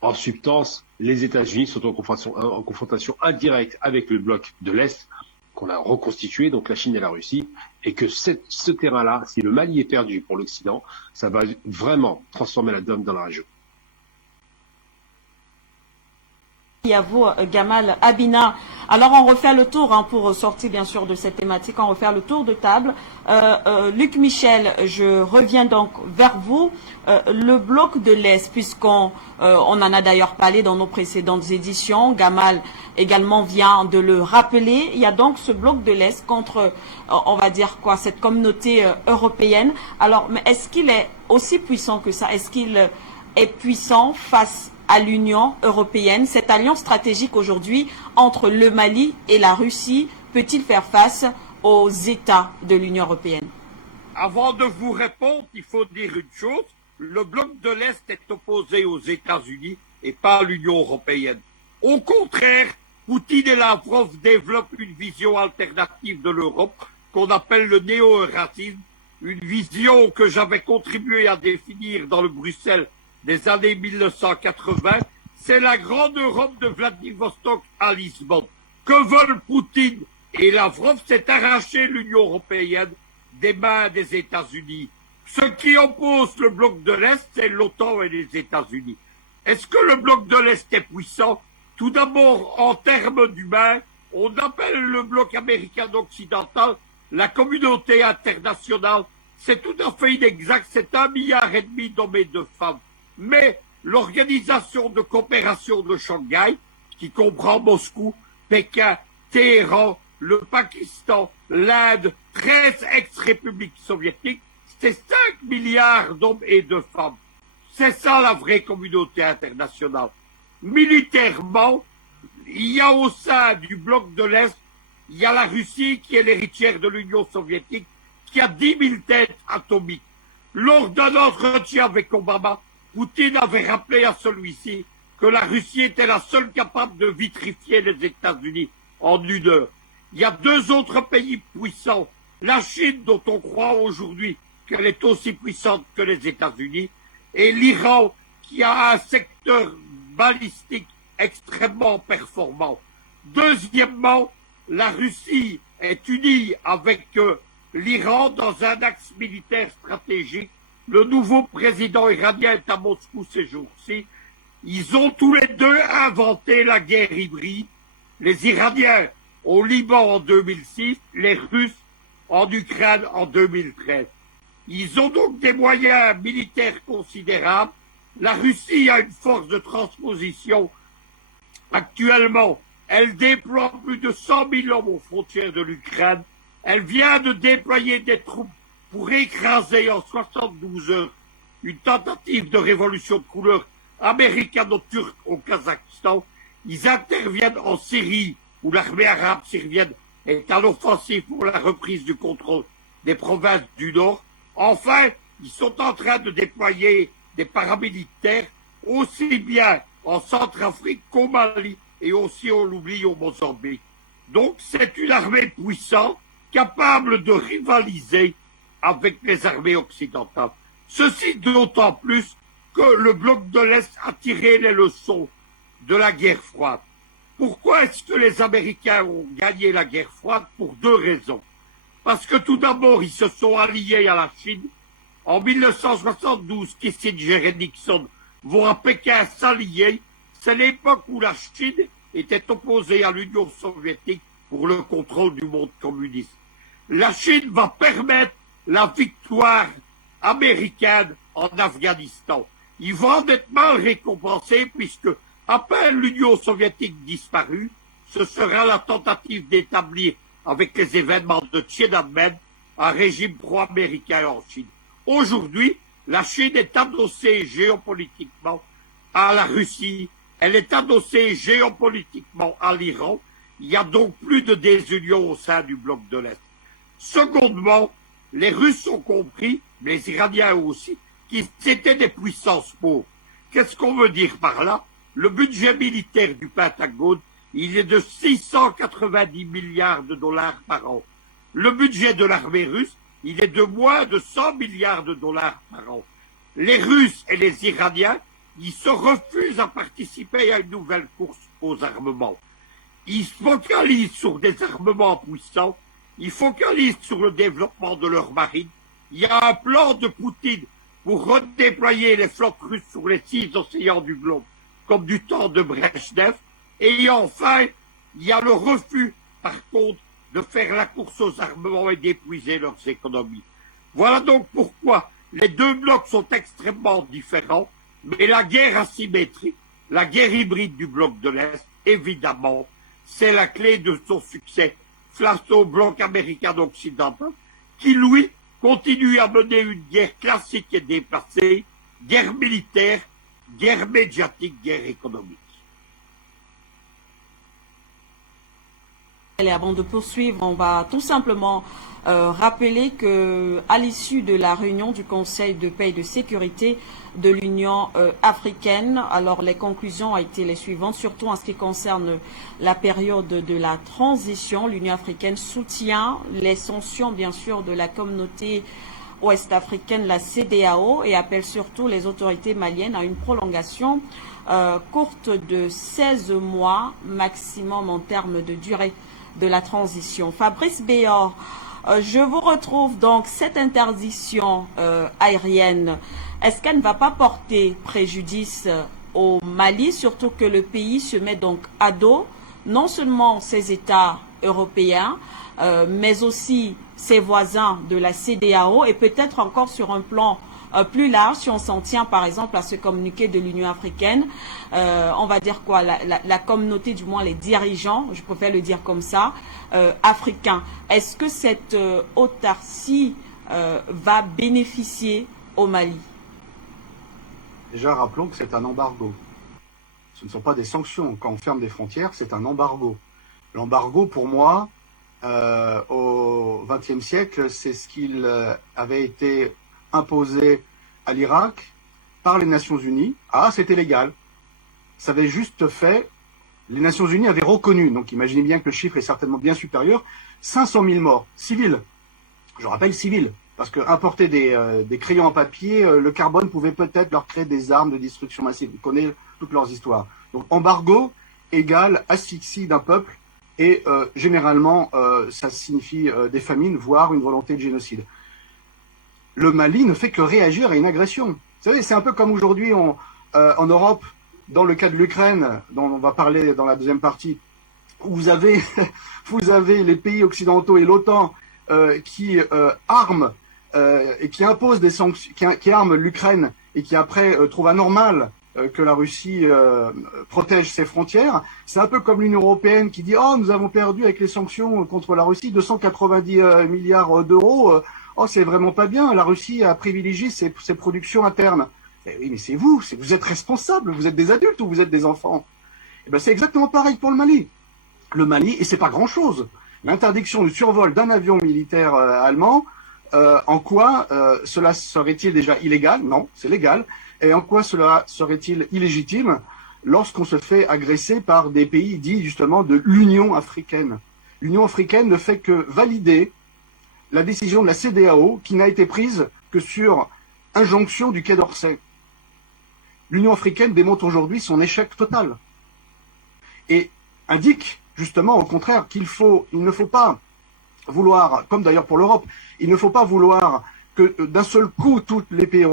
en substance les États-Unis sont en confrontation indirecte avec le bloc de l'Est qu'on a reconstitué, donc la Chine et la Russie, et que ce terrain-là, si le Mali est perdu pour l'Occident, ça va vraiment transformer la donne dans la région. Et à vous, Gamal Abina. Alors, on refait le tour, pour sortir bien sûr de cette thématique, on refait le tour de table. Luc Michel, je reviens donc vers vous. Le bloc de l'Est, puisqu'on on en a d'ailleurs parlé dans nos précédentes éditions, Gamal également vient de le rappeler, il y a donc ce bloc de l'Est contre, on va dire quoi, cette communauté européenne. Alors, mais est-ce qu'il est aussi puissant que ça? Est-ce qu'il est puissant face à l'Union européenne? Cette alliance stratégique aujourd'hui entre le Mali et la Russie peut-il faire face aux États de l'Union européenne? Avant de vous répondre, il faut dire une chose. Le bloc de l'Est est opposé aux États-Unis et pas à l'Union européenne. Au contraire, Poutine et Lavrov développent une vision alternative de l'Europe qu'on appelle le néo-eurasisme, une vision que j'avais contribué à définir dans le Bruxelles des années 1980, c'est la grande Europe de Vladivostok à Lisbonne. Que veulent Poutine et Lavrov? C'est arracher l'Union européenne des mains des États-Unis. Ce qui oppose le bloc de l'Est, c'est l'OTAN et les États-Unis. Est-ce que le bloc de l'Est est puissant? Tout d'abord, en termes d'humains, on appelle le bloc américain occidental la communauté internationale. C'est tout à fait inexact, c'est 1,5 milliard d'hommes et de femmes. Mais l'organisation de coopération de Shanghai, qui comprend Moscou, Pékin, Téhéran, le Pakistan, l'Inde, 13 ex-républiques soviétiques, c'est 5 milliards d'hommes et de femmes. C'est ça la vraie communauté internationale. Militairement, il y a au sein du bloc de l'Est, il y a la Russie qui est l'héritière de l'Union soviétique, qui a 10 000 têtes atomiques. Lors d'un entretien avec Obama, Poutine avait rappelé à celui-ci que la Russie était la seule capable de vitrifier les États-Unis en 1 heure. Il y a 2 autres pays puissants, la Chine dont on croit aujourd'hui qu'elle est aussi puissante que les États-Unis, et l'Iran qui a un secteur balistique extrêmement performant. Deuxièmement, la Russie est unie avec l'Iran dans un axe militaire stratégique. Le nouveau président iranien est à Moscou ces jours-ci. Ils ont tous les deux inventé la guerre hybride. Les Iraniens au Liban en 2006, les Russes en Ukraine en 2013. Ils ont donc des moyens militaires considérables. La Russie a une force de transposition. Actuellement, elle déploie plus de 100 000 hommes aux frontières de l'Ukraine. Elle vient de déployer des troupes pour écraser en 72 heures une tentative de révolution de couleur américano-turque au Kazakhstan. Ils interviennent en Syrie, où l'armée arabe syrienne est à l'offensive pour la reprise du contrôle des provinces du Nord. Enfin, ils sont en train de déployer des paramilitaires aussi bien en Centrafrique qu'au Mali et aussi, on l'oublie, au Mozambique. Donc, c'est une armée puissante, capable de rivaliser avec les armées occidentales. Ceci d'autant plus que le bloc de l'Est a tiré les leçons de la guerre froide. Pourquoi est-ce que les Américains ont gagné la guerre froide? Pour deux raisons. Parce que tout d'abord, ils se sont alliés à la Chine. En 1972, Kissinger et Nixon vont à Pékin s'allier. C'est l'époque où la Chine était opposée à l'Union soviétique pour le contrôle du monde communiste. La Chine va permettre la victoire américaine en Afghanistan. Ils vont en être mal récompensés puisque, à peine l'Union soviétique disparue, ce sera la tentative d'établir, avec les événements de Tiananmen, un régime pro-américain en Chine. Aujourd'hui, la Chine est adossée géopolitiquement à la Russie, elle est adossée géopolitiquement à l'Iran. Il y a donc plus de désunion au sein du bloc de l'Est. Secondement, les Russes ont compris, mais les Iraniens aussi, qu'ils étaient des puissances pauvres. Qu'est-ce qu'on veut dire par là? Le budget militaire du Pentagone, il est de 690 milliards de dollars par an. Le budget de l'armée russe, il est de moins de 100 milliards de dollars par an. Les Russes et les Iraniens, ils se refusent à participer à une nouvelle course aux armements. Ils se focalisent sur des armements puissants, ils focalisent sur le développement de leur marine. Il y a un plan de Poutine pour redéployer les flottes russes sur les 6 océans du globe, comme du temps de Brejnev. Et enfin, il y a le refus, par contre, de faire la course aux armements et d'épuiser leurs économies. Voilà donc pourquoi les deux blocs sont extrêmement différents, mais la guerre asymétrique, la guerre hybride du bloc de l'Est, évidemment, c'est la clé de son succès face au bloc américain occidental, qui, lui, continue à mener une guerre classique et déplacée, guerre militaire, guerre médiatique, guerre économique. Et avant de poursuivre, on va tout simplement rappeler que à l'issue de la réunion du Conseil de paix et de sécurité de l'Union africaine, alors les conclusions ont été les suivantes, surtout en ce qui concerne la période de la transition. L'Union africaine soutient les sanctions, bien sûr, de la communauté ouest-africaine, la CEDEAO, et appelle surtout les autorités maliennes à une prolongation courte de 16 mois maximum en termes de durée de la transition. Fabrice Béor, je vous retrouve donc. Cette interdiction aérienne, est-ce qu'elle ne va pas porter préjudice au Mali, surtout que le pays se met donc à dos non seulement ses États européens, mais aussi ses voisins de la CEDEAO, et peut-être encore sur un plan plus large, si on s'en tient par exemple à ce communiqué de l'Union africaine, on va dire quoi, la communauté, du moins les dirigeants, je préfère le dire comme ça, africains. Est-ce que cette autarcie va bénéficier au Mali? Déjà, rappelons que c'est un embargo. Ce ne sont pas des sanctions. Quand on ferme des frontières, c'est un embargo. L'embargo, pour moi, au XXe siècle, c'est ce qu'il avait été imposé à l'Irak par les Nations Unies. Ah, c'était légal. Ça avait juste fait, les Nations Unies avaient reconnu, donc imaginez bien que le chiffre est certainement bien supérieur, 500 000 morts civils. Je rappelle civils, parce que importer des crayons en papier, le carbone pouvait peut-être leur créer des armes de destruction massive. On connaît toutes leurs histoires. Donc embargo égale asphyxie d'un peuple, et généralement ça signifie des famines, voire une volonté de génocide. Le Mali ne fait que réagir à une agression. Vous savez, c'est un peu comme aujourd'hui en Europe, dans le cas de l'Ukraine, dont on va parler dans la deuxième partie, où vous avez les pays occidentaux et l'OTAN qui arment et qui imposent des sanctions, qui arment l'Ukraine et qui après trouvent anormal que la Russie protège ses frontières. C'est un peu comme l'Union européenne qui dit « Oh, nous avons perdu avec les sanctions contre la Russie 290 milliards d'euros. Oh, c'est vraiment pas bien, la Russie a privilégié ses productions internes. » Oui, mais c'est vous êtes responsables, vous êtes des adultes ou vous êtes des enfants. Et ben, c'est exactement pareil pour le Mali. Le Mali, et c'est pas grand-chose, l'interdiction du survol d'un avion militaire allemand, en quoi cela serait-il déjà illégal? Non, c'est légal. Et en quoi cela serait-il illégitime lorsqu'on se fait agresser par des pays dits justement de l'Union africaine? L'Union africaine ne fait que valider la décision de la CEDEAO qui n'a été prise que sur injonction du Quai d'Orsay. L'Union africaine démontre aujourd'hui son échec total. et indique justement au contraire il ne faut pas vouloir, comme d'ailleurs pour l'Europe, il ne faut pas vouloir que d'un seul coup tous les pays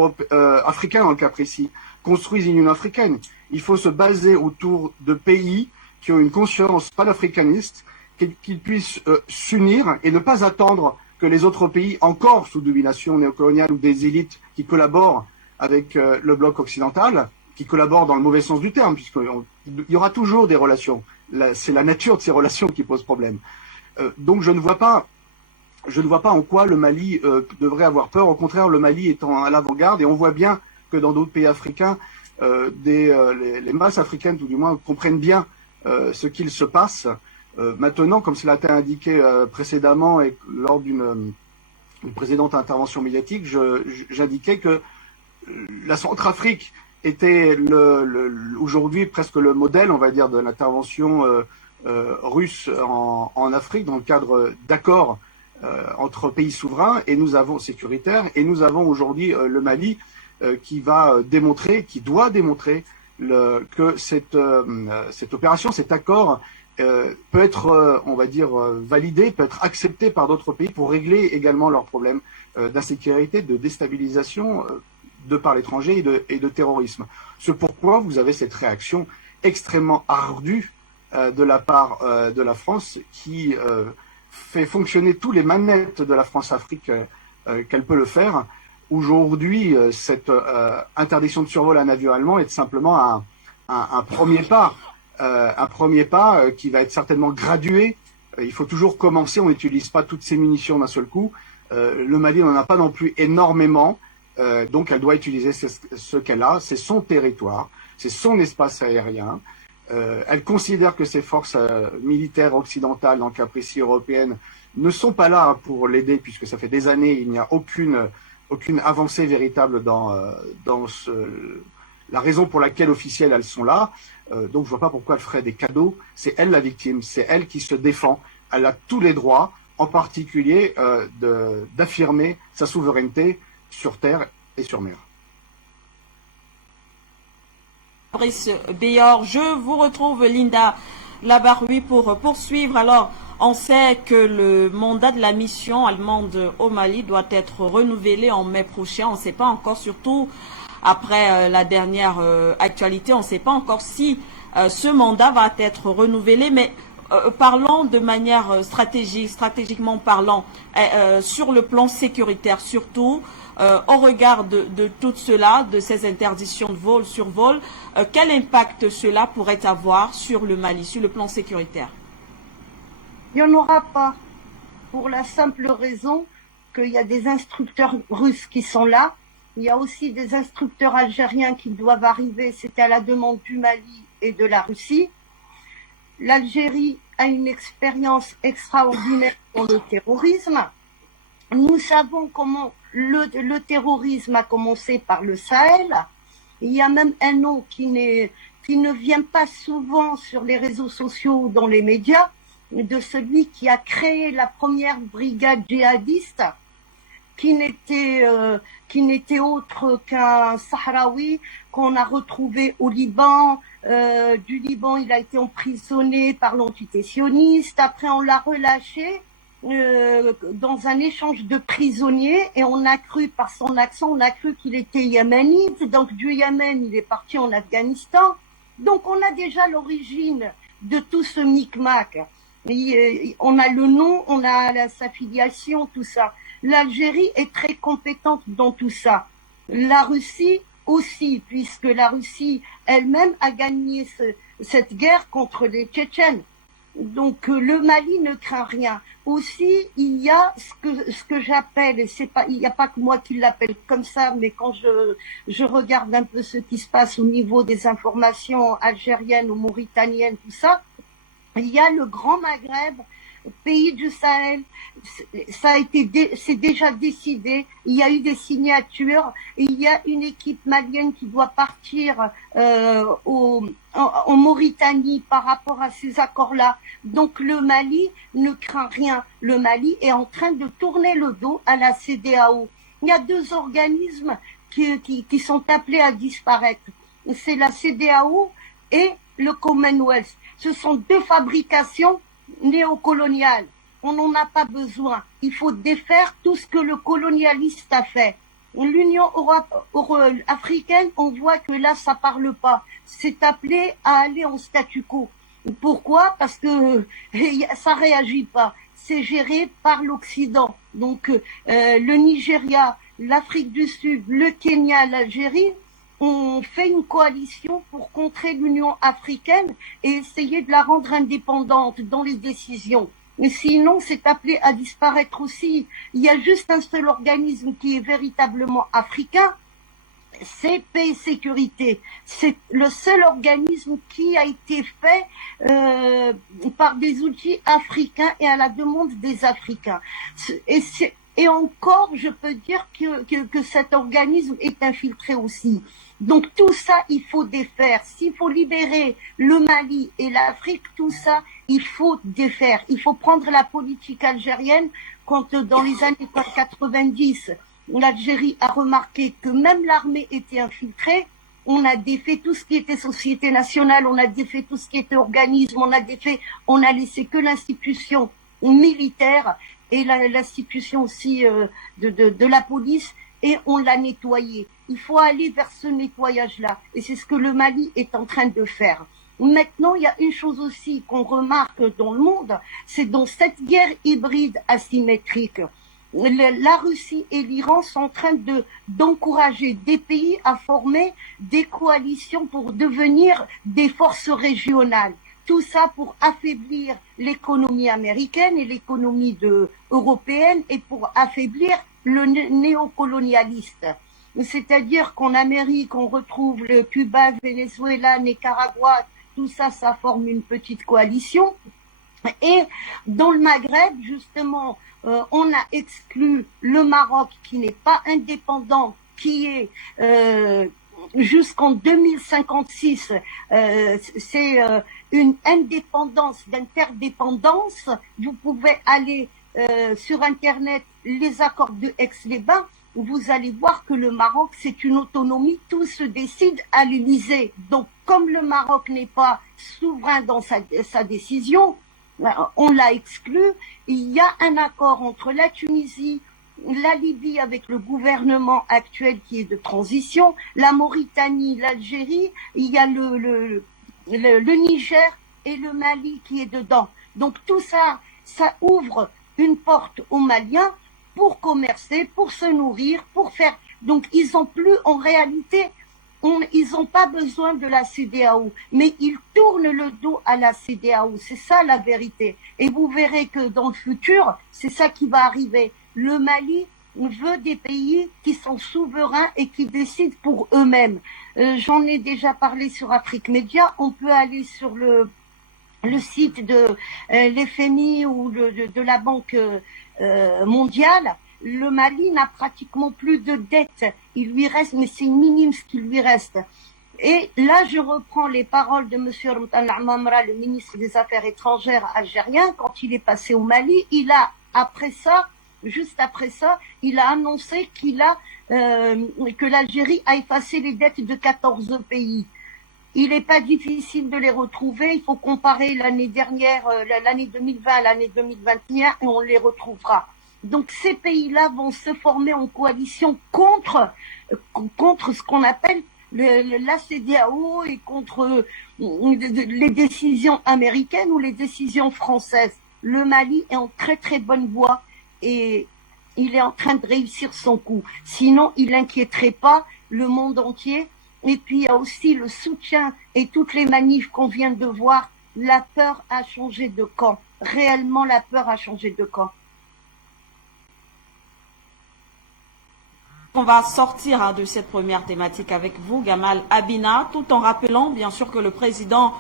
africains dans le cas précis construisent une Union africaine. Il faut se baser autour de pays qui ont une conscience panafricaniste, qu'ils puissent s'unir et ne pas attendre que les autres pays, encore sous domination néocoloniale ou des élites qui collaborent avec le bloc occidental, qui collaborent dans le mauvais sens du terme, puisqu'il y aura toujours des relations. C'est la nature de ces relations qui pose problème. Donc je ne vois pas en quoi le Mali devrait avoir peur. Au contraire, le Mali est à l'avant-garde et on voit bien que dans d'autres pays africains, les masses africaines, tout du moins, comprennent bien ce qu'il se passe. Maintenant, comme cela a été indiqué précédemment et lors d'une précédente intervention médiatique, j'indiquais que la Centrafrique était aujourd'hui presque le modèle, on va dire, de l'intervention russe en Afrique dans le cadre d'accords entre pays souverains sécuritaires, et nous avons aujourd'hui le Mali qui doit démontrer que cette opération, cet accord peut être, on va dire, validé, peut être accepté par d'autres pays pour régler également leurs problèmes d'insécurité, de déstabilisation de par l'étranger et de terrorisme. C'est pourquoi vous avez cette réaction extrêmement ardue de la part de la France qui fait fonctionner tous les manettes de la France-Afrique qu'elle peut le faire. Aujourd'hui, cette interdiction de survol à navire allemand est simplement un premier pas. Un premier pas qui va être certainement gradué. Il faut toujours commencer, on n'utilise pas toutes ces munitions d'un seul coup. Le Mali n'en a pas non plus énormément, donc elle doit utiliser ce qu'elle a, c'est son territoire, c'est son espace aérien. Elle considère que ses forces militaires occidentales, dans le cas précis européennes, ne sont pas là pour l'aider, puisque ça fait des années, il n'y a aucune avancée véritable dans la raison pour laquelle officielle elles sont là. Donc je vois pas pourquoi elle ferait des cadeaux. C'est elle la victime, c'est elle qui se défend. Elle a tous les droits, en particulier d'affirmer sa souveraineté sur terre et sur mer. Fabrice Béor, je vous retrouve Linda Labaroui pour poursuivre. Alors, on sait que le mandat de la mission allemande au Mali doit être renouvelé en mai prochain. On ne sait pas encore, surtout après la dernière actualité, on ne sait pas encore si ce mandat va être renouvelé, mais parlons de manière stratégiquement parlant, sur le plan sécuritaire surtout, au regard de tout cela, de ces interdictions de vol sur vol, quel impact cela pourrait avoir sur le Mali, sur le plan sécuritaire? Il n'y en aura pas, pour la simple raison qu'il y a des instructeurs russes qui sont là. Il y a aussi des instructeurs algériens qui doivent arriver, c'était à la demande du Mali et de la Russie. L'Algérie a une expérience extraordinaire pour le terrorisme. Nous savons comment le terrorisme a commencé par le Sahel. Il y a même un nom qui ne vient pas souvent sur les réseaux sociaux ou dans les médias, de celui qui a créé la première brigade djihadiste, qui n'était autre qu'un Sahraoui qu'on a retrouvé au Liban. Du Liban, il a été emprisonné par l'entité sioniste. Après, on l'a relâché dans un échange de prisonniers et on a cru, par son accent, on a cru qu'il était yéménite. Donc du Yémen, il est parti en Afghanistan. Donc on a déjà l'origine de tout ce micmac. On a le nom, on a sa filiation, tout ça. L'Algérie est très compétente dans tout ça. La Russie aussi, puisque la Russie elle-même a gagné cette guerre contre les Tchétchènes. Donc le Mali ne craint rien. Aussi, il y a ce que j'appelle, et il n'y a pas que moi qui l'appelle comme ça, mais quand je regarde un peu ce qui se passe au niveau des informations algériennes ou mauritaniennes, tout ça, il y a le Grand Maghreb, pays du Sahel, c'est déjà décidé, il y a eu des signatures, et il y a une équipe malienne qui doit partir en Mauritanie par rapport à ces accords-là. Donc le Mali ne craint rien. Le Mali est en train de tourner le dos à la CEDEAO. Il y a deux organismes qui sont appelés à disparaître. C'est la CEDEAO et le Commonwealth. Ce sont deux fabrications néocoloniales. On n'en a pas besoin. Il faut défaire tout ce que le colonialiste a fait. L'Union africaine, on voit que là, ça parle pas. C'est appelé à aller en statu quo. Pourquoi? Parce que ça réagit pas. C'est géré par l'Occident. Donc, le Nigeria, l'Afrique du Sud, le Kenya, l'Algérie, ont fait une coalition pour contrer l'Union africaine et essayer de la rendre indépendante dans les décisions. Mais sinon, c'est appelé à disparaître aussi. Il y a juste un seul organisme qui est véritablement africain, c'est paix et sécurité. C'est le seul organisme qui a été fait par des outils africains et à la demande des Africains. Et encore, je peux dire que cet organisme est infiltré aussi. Donc tout ça, il faut défaire. S'il faut libérer le Mali et l'Afrique, tout ça, il faut défaire. Il faut prendre la politique algérienne quand dans les années 90, l'Algérie a remarqué que même l'armée était infiltrée. On a défait tout ce qui était société nationale, on a défait tout ce qui était organisme, on a laissé que l'institution militaire et l'institution aussi de la police, et on l'a nettoyé. Il faut aller vers ce nettoyage-là, et c'est ce que le Mali est en train de faire. Maintenant, il y a une chose aussi qu'on remarque dans le monde, c'est dans cette guerre hybride asymétrique, la Russie et l'Iran sont en train d'encourager des pays à former des coalitions pour devenir des forces régionales. Tout ça pour affaiblir l'économie américaine et l'économie européenne et pour affaiblir le néocolonialiste. C'est-à-dire qu'en Amérique, on retrouve le Cuba, Venezuela, Nicaragua, tout ça, ça forme une petite coalition. Et dans le Maghreb, justement, on a exclu le Maroc qui n'est pas indépendant, qui est jusqu'en 2056, c'est une indépendance d'interdépendance. Vous pouvez aller sur Internet, les accords de Aix-les-Bains, vous allez voir que le Maroc, c'est une autonomie, tout se décide à l'Élysée. Donc, comme le Maroc n'est pas souverain dans sa décision, on l'a exclu. Il y a un accord entre la Tunisie, la Libye avec le gouvernement actuel qui est de transition, la Mauritanie, l'Algérie, il y a le Niger et le Mali qui est dedans. Donc tout ça, ça ouvre une porte aux Maliens pour commercer, pour se nourrir, pour faire. Donc ils ont plus, en réalité, ils n'ont pas besoin de la CEDEAO, mais ils tournent le dos à la CEDEAO. C'est ça la vérité. Et vous verrez que dans le futur, c'est ça qui va arriver. Le Mali veut des pays qui sont souverains et qui décident pour eux-mêmes. J'en ai déjà parlé sur Afrique Média. On peut aller sur le site de l'FMI ou de la Banque mondiale. Le Mali n'a pratiquement plus de dettes. Il lui reste, mais c'est minime ce qui lui reste. Et là, je reprends les paroles de M. Routan Al-Amamra, le ministre des Affaires étrangères algérien, quand il est passé au Mali. Il a, juste après ça, il a annoncé que l'Algérie a effacé les dettes de 14 pays. Il n'est pas difficile de les retrouver. Il faut comparer l'année dernière, l'année 2020 à l'année 2021, et on les retrouvera. Donc ces pays-là vont se former en coalition contre ce qu'on appelle la CEDEAO et contre les décisions américaines ou les décisions françaises. Le Mali est en très très bonne voie et il est en train de réussir son coup. Sinon, il n'inquiéterait pas le monde entier. Et puis il y a aussi le soutien et toutes les manifs qu'on vient de voir. La peur a changé de camp. Réellement, la peur a changé de camp. On va sortir de cette première thématique avec vous, Gamal Abina, tout en rappelant bien sûr que le président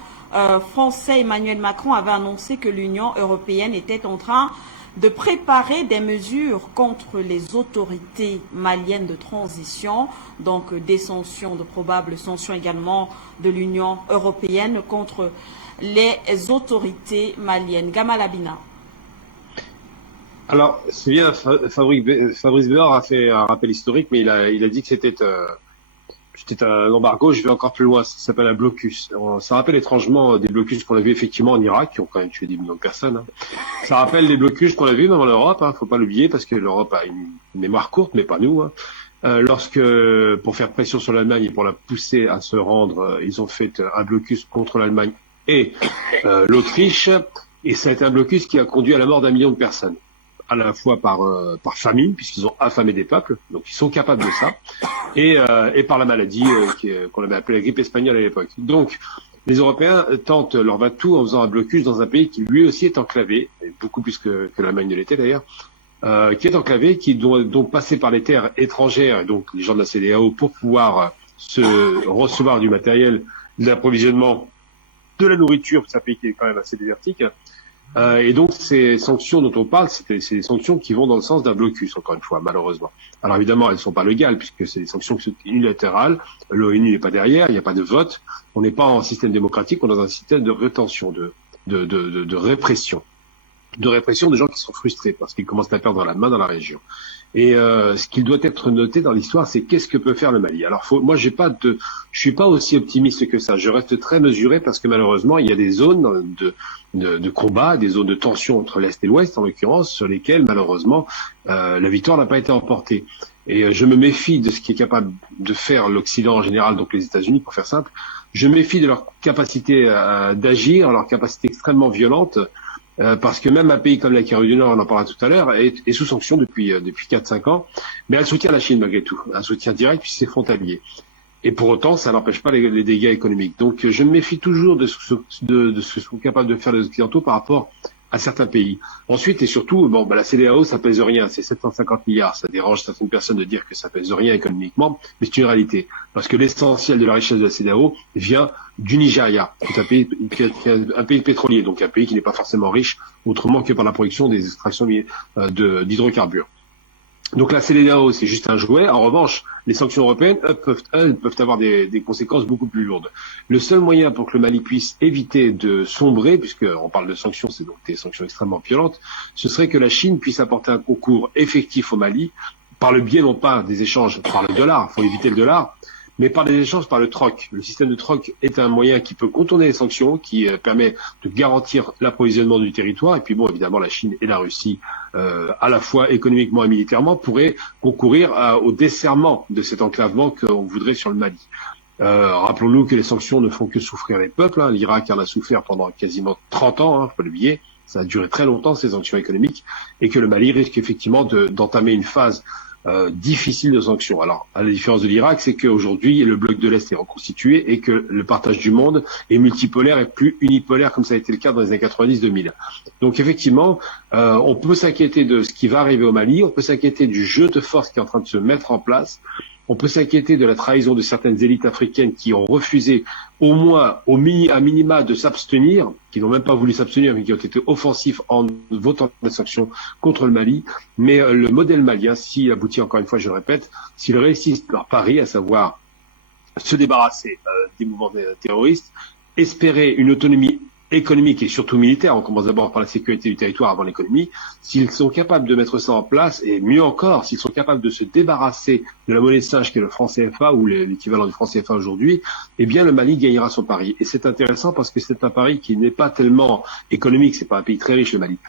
français Emmanuel Macron avait annoncé que l'Union européenne était en train de préparer des mesures contre les autorités maliennes de transition, donc des sanctions, de probables sanctions également de l'Union européenne contre les autorités maliennes. Gamal Abina. Alors, c'est bien, Fabrice Béard a fait un rappel historique, mais il a dit que c'était un embargo, je vais encore plus loin, ça s'appelle un blocus. Ça rappelle étrangement des blocus qu'on a vu effectivement en Irak, qui ont quand même tué des millions de personnes. Hein. Ça rappelle les blocus qu'on a vus même en Europe, faut pas l'oublier, parce que l'Europe a une mémoire courte, mais pas nous. Lorsque, pour faire pression sur l'Allemagne et pour la pousser à se rendre, ils ont fait un blocus contre l'Allemagne et l'Autriche, et ça a été un blocus qui a conduit à la mort d'1 million de personnes. À la fois par famine, puisqu'ils ont affamé des peuples, donc ils sont capables de ça, et par la maladie qu'on avait appelée la grippe espagnole à l'époque. Donc, les Européens tentent leur va-tout en faisant un blocus dans un pays qui lui aussi est enclavé, et beaucoup plus que l'Allemagne ne l'était d'ailleurs, qui est enclavé, qui doit donc passer par les terres étrangères, et donc les gens de la CEDEAO, pour pouvoir se recevoir du matériel, de l'approvisionnement, de la nourriture, c'est un pays qui est quand même assez désertique. Et donc ces sanctions dont on parle, c'est des sanctions qui vont dans le sens d'un blocus, encore une fois, malheureusement. Alors évidemment, elles ne sont pas légales, puisque c'est des sanctions qui sont unilatérales, l'ONU n'est pas derrière, il n'y a pas de vote, on n'est pas en système démocratique, on est dans un système de rétention, de répression. De répression de gens qui sont frustrés, parce qu'ils commencent à perdre la main dans la région. Et ce qui doit être noté dans l'histoire, c'est qu'est-ce que peut faire le Mali. Alors moi, je suis pas aussi optimiste que ça. Je reste très mesuré parce que malheureusement, il y a des zones de combat, des zones de tension entre l'Est et l'Ouest, en l'occurrence, sur lesquelles malheureusement la victoire n'a pas été emportée. Et je me méfie de ce qui est capable de faire l'Occident en général, donc les États-Unis, pour faire simple. Je me méfie de leur capacité d'agir, leur capacité extrêmement violente. Parce que même un pays comme la Corée du Nord, on en parlera tout à l'heure, est sous sanction depuis 4-5 ans, mais elle soutient la Chine malgré tout, un soutien direct puisque c'est frontalier. Et pour autant, ça n'empêche pas les dégâts économiques. Donc je me méfie toujours de ce que sont capables de faire les Occidentaux par rapport à certains pays. Ensuite et surtout, la CEDEAO, ça pèse rien, c'est 750 milliards. Ça dérange certaines personnes de dire que ça pèse rien économiquement, mais c'est une réalité. Parce que l'essentiel de la richesse de la CEDEAO vient du Nigeria, qui est un pays pétrolier, donc un pays qui n'est pas forcément riche autrement que par la production des extractions d'hydrocarbures. Donc la CEDEAO, c'est juste un jouet. En revanche, les sanctions européennes, elles peuvent avoir des conséquences beaucoup plus lourdes. Le seul moyen pour que le Mali puisse éviter de sombrer, puisqu'on parle de sanctions, c'est donc des sanctions extrêmement violentes, ce serait que la Chine puisse apporter un concours effectif au Mali, par le biais non pas des échanges par le dollar, il faut éviter le dollar, mais par les échanges par le troc. Le système de troc est un moyen qui peut contourner les sanctions, qui permet de garantir l'approvisionnement du territoire. Et puis évidemment, la Chine et la Russie, à la fois économiquement et militairement, pourraient concourir au desserrement de cet enclavement qu'on voudrait sur le Mali. Rappelons-nous que les sanctions ne font que souffrir les peuples. L'Irak en a souffert pendant quasiment 30 ans, faut pas l'oublier. Ça a duré très longtemps, ces sanctions économiques, et que le Mali risque effectivement d'entamer une phase difficile de sanctions. Alors, à la différence de l'Irak, c'est qu'aujourd'hui, le bloc de l'Est est reconstitué et que le partage du monde est multipolaire et plus unipolaire comme ça a été le cas dans les années 90-2000. Donc, effectivement, on peut s'inquiéter de ce qui va arriver au Mali, on peut s'inquiéter du jeu de force qui est en train de se mettre en place, on peut s'inquiéter de la trahison de certaines élites africaines qui ont refusé au moins, à minima, de s'abstenir, qui n'ont même pas voulu s'abstenir, mais qui ont été offensifs en votant des sanctions contre le Mali. Mais le modèle malien, s'il aboutit, encore une fois, je le répète, s'ils réussissent leur pari, à savoir se débarrasser des mouvements terroristes, espérer une autonomie économique et surtout militaire, on commence d'abord par la sécurité du territoire avant l'économie, s'ils sont capables de mettre ça en place, et mieux encore, s'ils sont capables de se débarrasser de la monnaie singe qui est le franc CFA ou l'équivalent du franc CFA aujourd'hui, eh bien le Mali gagnera son pari. Et c'est intéressant parce que c'est un pari qui n'est pas tellement économique, c'est pas un pays très riche le Mali.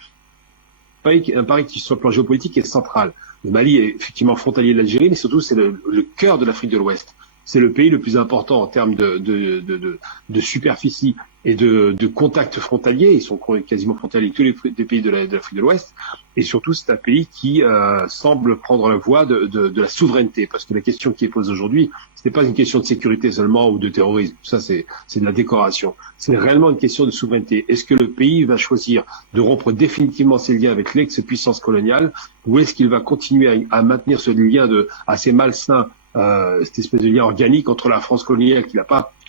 Un pari qui sur le plan géopolitique est central. Le Mali est effectivement frontalier de l'Algérie, mais surtout c'est le cœur de l'Afrique de l'Ouest. C'est le pays le plus important en termes de superficie et de contacts frontaliers. Ils sont quasiment frontaliers avec tous les pays de l'Afrique de l'Ouest. Et surtout, c'est un pays qui semble prendre la voie de la souveraineté. Parce que la question qui est posée aujourd'hui, ce n'est pas une question de sécurité seulement ou de terrorisme. Ça, c'est de la décoration. C'est réellement une question de souveraineté. Est-ce que le pays va choisir de rompre définitivement ses liens avec l'ex-puissance coloniale, ou est-ce qu'il va continuer à maintenir ce lien assez malsain, cette espèce de lien organique entre la France coloniale qui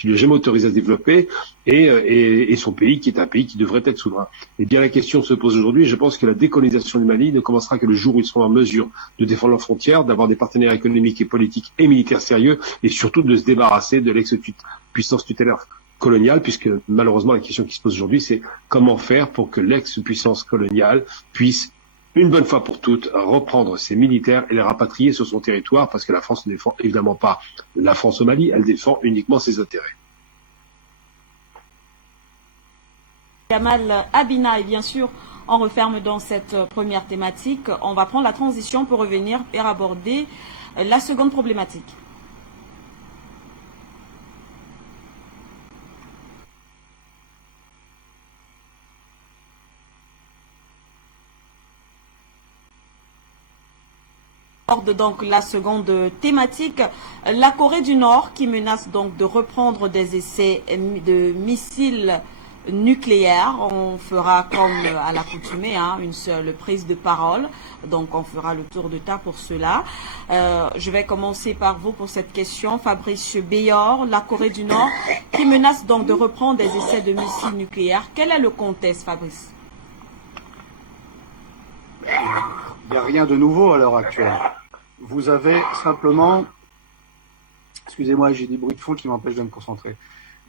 lui a jamais autorisé à se développer et son pays qui est un pays qui devrait être souverain. Eh bien la question se pose aujourd'hui et je pense que la décolonisation du Mali ne commencera que le jour où ils seront en mesure de défendre leurs frontières, d'avoir des partenaires économiques et politiques et militaires sérieux et surtout de se débarrasser de l'ex-puissance tutélaire coloniale, puisque malheureusement la question qui se pose aujourd'hui c'est comment faire pour que l'ex-puissance coloniale puisse une bonne fois pour toutes, reprendre ses militaires et les rapatrier sur son territoire, parce que la France ne défend évidemment pas la France au Mali, elle défend uniquement ses intérêts. Gamal Abina, et bien sûr, on referme dans cette première thématique. On va prendre la transition pour revenir et aborder la seconde problématique. Donc la seconde thématique, la Corée du Nord qui menace donc de reprendre des essais de missiles nucléaires. On fera comme à l'accoutumée une seule prise de parole, donc on fera le tour de table pour cela. Je vais commencer par vous pour cette question, Fabrice Beyor. La Corée du Nord qui menace donc de reprendre des essais de missiles nucléaires. Quel est le contexte, Fabrice? Il n'y a rien de nouveau à l'heure actuelle. Vous avez simplement, excusez-moi, j'ai des bruits de fond qui m'empêchent de me concentrer.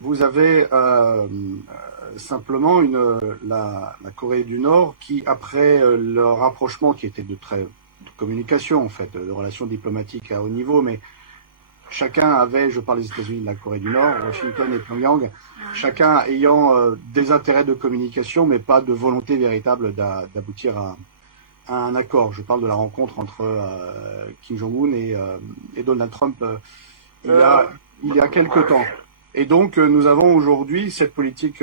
Vous avez simplement la Corée du Nord qui, après le rapprochement qui était de communication en fait, de relations diplomatiques à haut niveau, mais chacun avait, je parle des États-Unis, de la Corée du Nord, Washington et Pyongyang, chacun ayant des intérêts de communication, mais pas de volonté véritable d'aboutir à un accord. Je parle de la rencontre entre Kim Jong-un et Donald Trump il y a quelque temps. Et donc nous avons aujourd'hui cette politique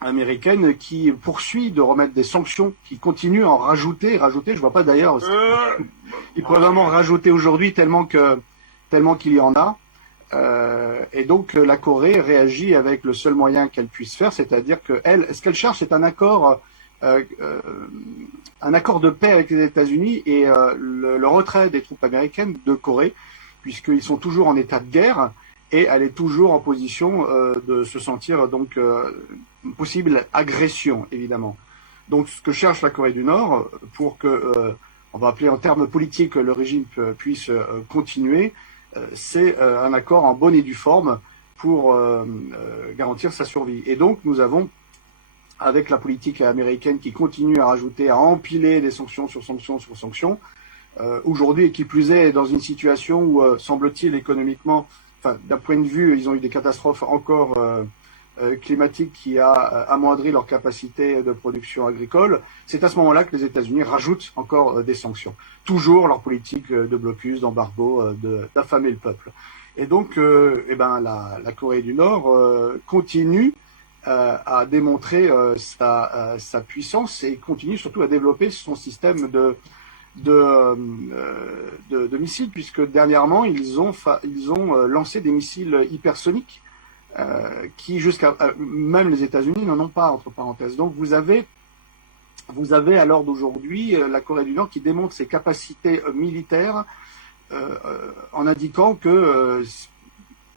américaine qui poursuit de remettre des sanctions, qui continue à en rajouter. Je vois pas d'ailleurs. Il pourrait vraiment rajouter aujourd'hui tellement qu'il y en a. Et donc la Corée réagit avec le seul moyen qu'elle puisse faire, c'est-à-dire que ce qu'elle cherche, c'est un accord de paix avec les États-Unis et le retrait des troupes américaines de Corée, puisqu'ils sont toujours en état de guerre et elle est toujours en position de se sentir donc une possible agression, évidemment. Donc ce que cherche la Corée du Nord pour que, on va appeler en termes politiques, le régime puisse continuer, c'est un accord en bonne et due forme pour garantir sa survie. Et donc nous avons, avec la politique américaine qui continue à rajouter, à empiler des sanctions sur sanctions sur sanctions, aujourd'hui, et qui plus est, dans une situation où, semble-t-il, économiquement, enfin, d'un point de vue, ils ont eu des catastrophes encore climatiques qui a amoindri leur capacité de production agricole, c'est à ce moment-là que les États-Unis rajoutent encore des sanctions. Toujours leur politique de blocus, d'embargo, d'affamer le peuple. Et donc, la Corée du Nord continue à démontrer sa puissance et continue surtout à développer son système de missiles, puisque dernièrement ils ont lancé des missiles hypersoniques qui jusqu'à même les États-Unis n'en ont pas, entre parenthèses. Donc vous avez à l'heure d'aujourd'hui la Corée du Nord qui démontre ses capacités militaires en indiquant que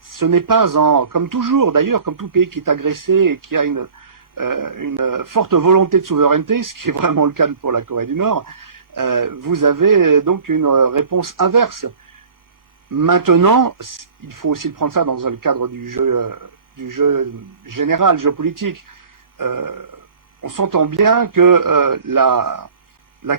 ce n'est pas comme toujours d'ailleurs, comme tout pays qui est agressé et qui a une forte volonté de souveraineté, ce qui est vraiment le cas pour la Corée du Nord, vous avez donc une réponse inverse. Maintenant, il faut aussi prendre ça dans le cadre du jeu général, géopolitique. On s'entend bien que la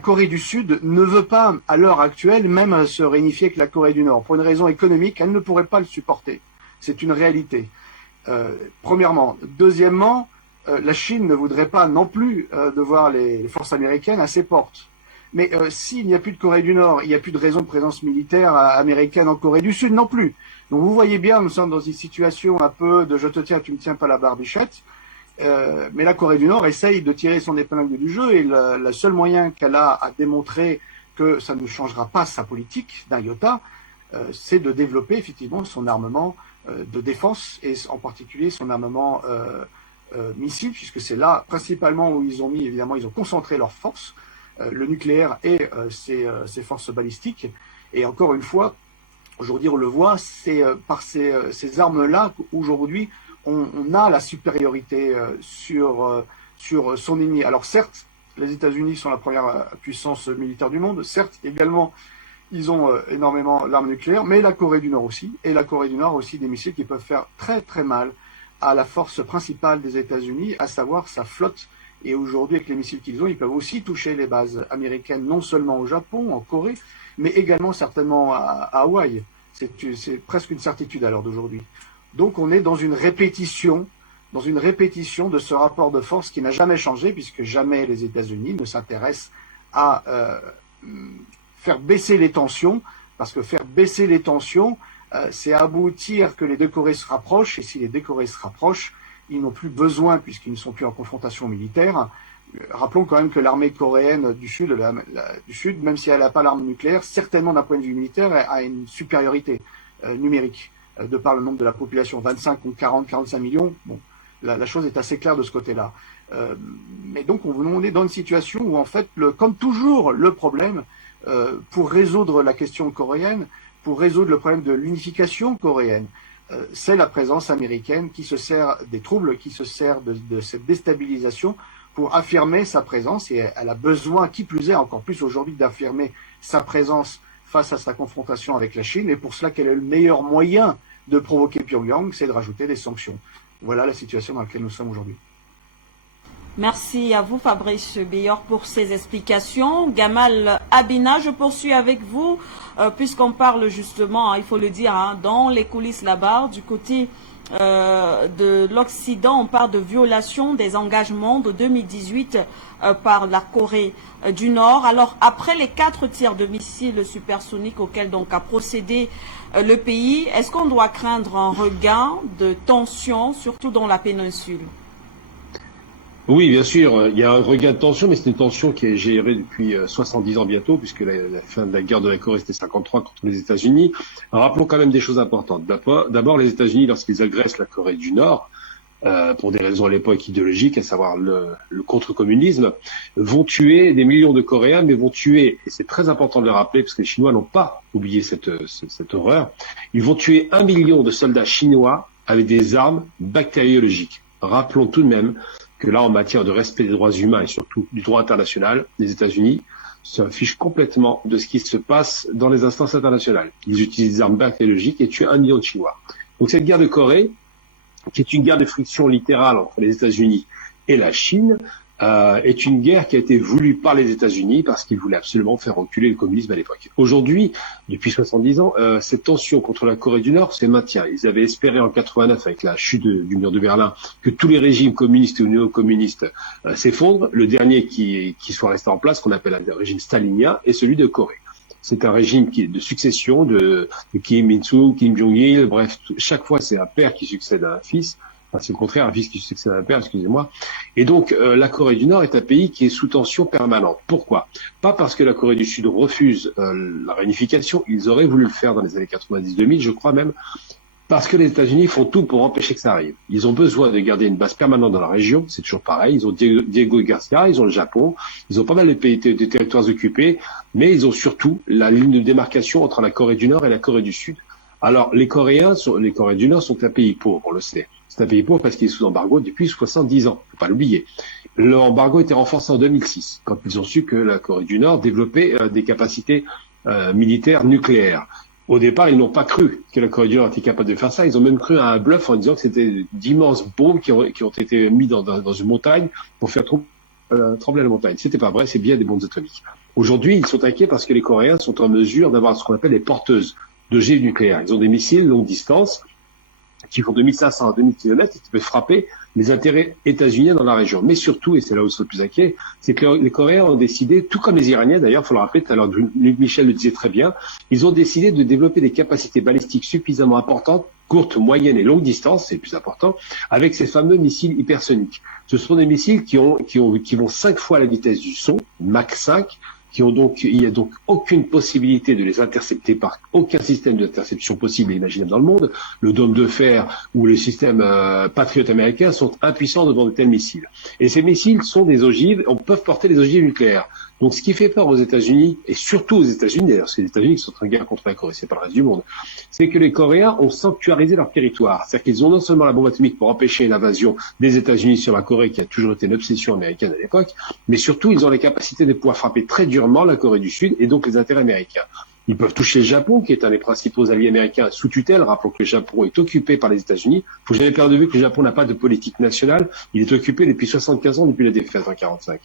Corée du Sud ne veut pas, à l'heure actuelle, même se réunifier avec la Corée du Nord. Pour une raison économique, elle ne pourrait pas le supporter. C'est une réalité. Premièrement. Deuxièmement, la Chine ne voudrait pas non plus de voir les forces américaines à ses portes. Mais s'il n'y a plus de Corée du Nord, il n'y a plus de raison de présence militaire américaine en Corée du Sud non plus. Donc vous voyez bien, nous sommes dans une situation un peu de je te tiens, tu me tiens pas la barbichette. Mais la Corée du Nord essaye de tirer son épingle du jeu et le seul moyen qu'elle a à démontrer que ça ne changera pas sa politique d'un iota, c'est de développer effectivement son armement de défense et en particulier son armement missile, puisque c'est là principalement où ils ont concentré leurs forces. Le nucléaire et ses forces balistiques. Et encore une fois, aujourd'hui on le voit, c'est par ces armes-là qu'aujourd'hui on a la supériorité sur son ennemi. Alors certes, les États-Unis sont la première puissance militaire du monde, certes également ils ont énormément l'arme nucléaire, mais la Corée du Nord aussi, et la Corée du Nord aussi des missiles qui peuvent faire très très mal à la force principale des États-Unis, à savoir sa flotte Et aujourd'hui, avec les missiles qu'ils ont, ils peuvent aussi toucher les bases américaines, non seulement au Japon, en Corée, mais également certainement à Hawaï. C'est presque une certitude à l'heure d'aujourd'hui. Donc on est dans une répétition de ce rapport de force qui n'a jamais changé, puisque jamais les États-Unis ne s'intéressent à faire baisser les tensions, parce que faire baisser les tensions, c'est aboutir que les deux Corées se rapprochent, et si les deux Corées se rapprochent, ils n'ont plus besoin, puisqu'ils ne sont plus en confrontation militaire. Rappelons quand même que l'armée coréenne du Sud, même si elle n'a pas l'arme nucléaire, certainement d'un point de vue militaire, a une supériorité numérique, de par le nombre de la population, 25 ou 45 millions. Bon, la chose est assez claire de ce côté-là. Mais donc on est dans une situation où en fait, comme toujours, le problème, pour résoudre la question coréenne, pour résoudre le problème de l'unification coréenne, c'est la présence américaine qui se sert des troubles, qui se sert de cette déstabilisation pour affirmer sa présence, et elle a besoin, qui plus est, encore plus aujourd'hui, d'affirmer sa présence face à sa confrontation avec la Chine, et pour cela, quel est le meilleur moyen de provoquer Pyongyang, c'est de rajouter des sanctions. Voilà la situation dans laquelle nous sommes aujourd'hui. Merci à vous, Fabrice Beyor, pour ces explications. Gamal Abina, je poursuis avec vous, puisqu'on parle justement, il faut le dire, dans les coulisses là-bas, du côté de l'Occident, on parle de violation des engagements de 2018 par la Corée du Nord. Alors, après les 4 tirs de missiles supersoniques auxquels donc a procédé le pays, est-ce qu'on doit craindre un regain de tension, surtout dans la péninsule? Oui, bien sûr, il y a un regain de tension, mais c'est une tension qui est gérée depuis 70 ans bientôt, puisque la fin de la guerre de la Corée, c'était 53 contre les États-Unis. Rappelons quand même des choses importantes. D'abord, les États-Unis, lorsqu'ils agressent la Corée du Nord, pour des raisons à l'époque idéologiques, à savoir le contre-communisme, vont tuer des millions de Coréens, mais vont tuer, et c'est très important de le rappeler, parce que les Chinois n'ont pas oublié cette horreur, ils vont tuer 1 million de soldats chinois avec des armes bactériologiques. Rappelons tout de même que là, en matière de respect des droits humains et surtout du droit international, les États-Unis se fichent complètement de ce qui se passe dans les instances internationales. Ils utilisent des armes bactériologiques et tuent 1 million de Chinois. Donc cette guerre de Corée, qui est une guerre de friction littérale entre les États-Unis et la Chine, est une guerre qui a été voulue par les États-Unis parce qu'ils voulaient absolument faire reculer le communisme à l'époque. Aujourd'hui, depuis 70 ans, cette tension contre la Corée du Nord se maintient. Ils avaient espéré en 89, avec la chute du mur de Berlin, que tous les régimes communistes ou néo-communistes s'effondrent. Le dernier qui soit resté en place, qu'on appelle un régime stalinien, est celui de Corée. C'est un régime qui est de succession de Kim Il-sung, Kim Jong-il, bref, chaque fois c'est un père qui succède à un fils. Enfin, c'est le contraire, un fils qui succède à un père, excusez-moi. Et donc, la Corée du Nord est un pays qui est sous tension permanente. Pourquoi? Pas parce que la Corée du Sud refuse la réunification, ils auraient voulu le faire dans les années 90-2000, je crois même, parce que les États-Unis font tout pour empêcher que ça arrive. Ils ont besoin de garder une base permanente dans la région, c'est toujours pareil. Ils ont Diego Garcia, ils ont le Japon, ils ont pas mal de territoires occupés, mais ils ont surtout la ligne de démarcation entre la Corée du Nord et la Corée du Sud. Alors, les Coréens du Nord sont un pays pauvre, on le sait. C'est un pays pauvre parce qu'il est sous embargo depuis 70 ans, faut pas l'oublier. L'embargo a été renforcé en 2006, quand ils ont su que la Corée du Nord développait des capacités militaires nucléaires. Au départ, ils n'ont pas cru que la Corée du Nord était capable de faire ça. Ils ont même cru à un bluff en disant que c'était d'immenses bombes qui ont été mises dans une montagne pour faire trembler la montagne. C'était pas vrai, c'est bien des bombes atomiques. Aujourd'hui, ils sont inquiets parce que les Coréens sont en mesure d'avoir ce qu'on appelle les porteuses d'ogives nucléaires. Ils ont des missiles longue distance qui font de 1500 à 2000 km et qui peuvent frapper les intérêts états-uniens dans la région. Mais surtout, et c'est là où ils sont le plus inquiets, c'est que les Coréens ont décidé, tout comme les Iraniens d'ailleurs, il faut le rappeler, tout à l'heure, Luc Michel le disait très bien, ils ont décidé de développer des capacités balistiques suffisamment importantes, courtes, moyennes et longues distances, c'est le plus important, avec ces fameux missiles hypersoniques. Ce sont des missiles qui vont 5 fois la vitesse du son, Mach 5, il n'y a donc aucune possibilité de les intercepter par aucun système d'interception possible et imaginable dans le monde. Le dôme de fer ou les systèmes Patriot américains sont impuissants devant de tels missiles. Et ces missiles sont des ogives, on peut porter des ogives nucléaires. Donc ce qui fait peur aux États-Unis, et surtout aux États-Unis, d'ailleurs c'est les États-Unis qui sont en guerre contre la Corée, c'est pas le reste du monde, c'est que les Coréens ont sanctuarisé leur territoire. C'est-à-dire qu'ils ont non seulement la bombe atomique pour empêcher l'invasion des États-Unis sur la Corée, qui a toujours été une obsession américaine à l'époque, mais surtout ils ont les capacités de pouvoir frapper très durement la Corée du Sud et donc les intérêts américains. Ils peuvent toucher le Japon, qui est un des principaux alliés américains sous tutelle. Rappelons que le Japon est occupé par les États-Unis. Il faut jamais perdre de vue que le Japon n'a pas de politique nationale. Il est occupé depuis 75 ans, depuis la défaite en 45.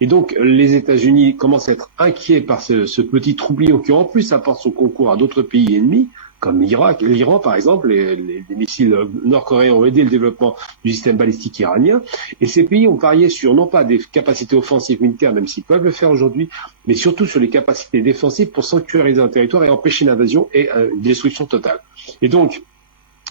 Et donc, les États-Unis commencent à être inquiets par ce petit troublion qui, en plus, apporte son concours à d'autres pays ennemis, comme l'Iran par exemple. Les missiles nord-coréens ont aidé le développement du système balistique iranien, et ces pays ont parié sur non pas des capacités offensives militaires, même s'ils peuvent le faire aujourd'hui, mais surtout sur les capacités défensives pour sanctuariser un territoire et empêcher l'invasion et une destruction totale. Et donc,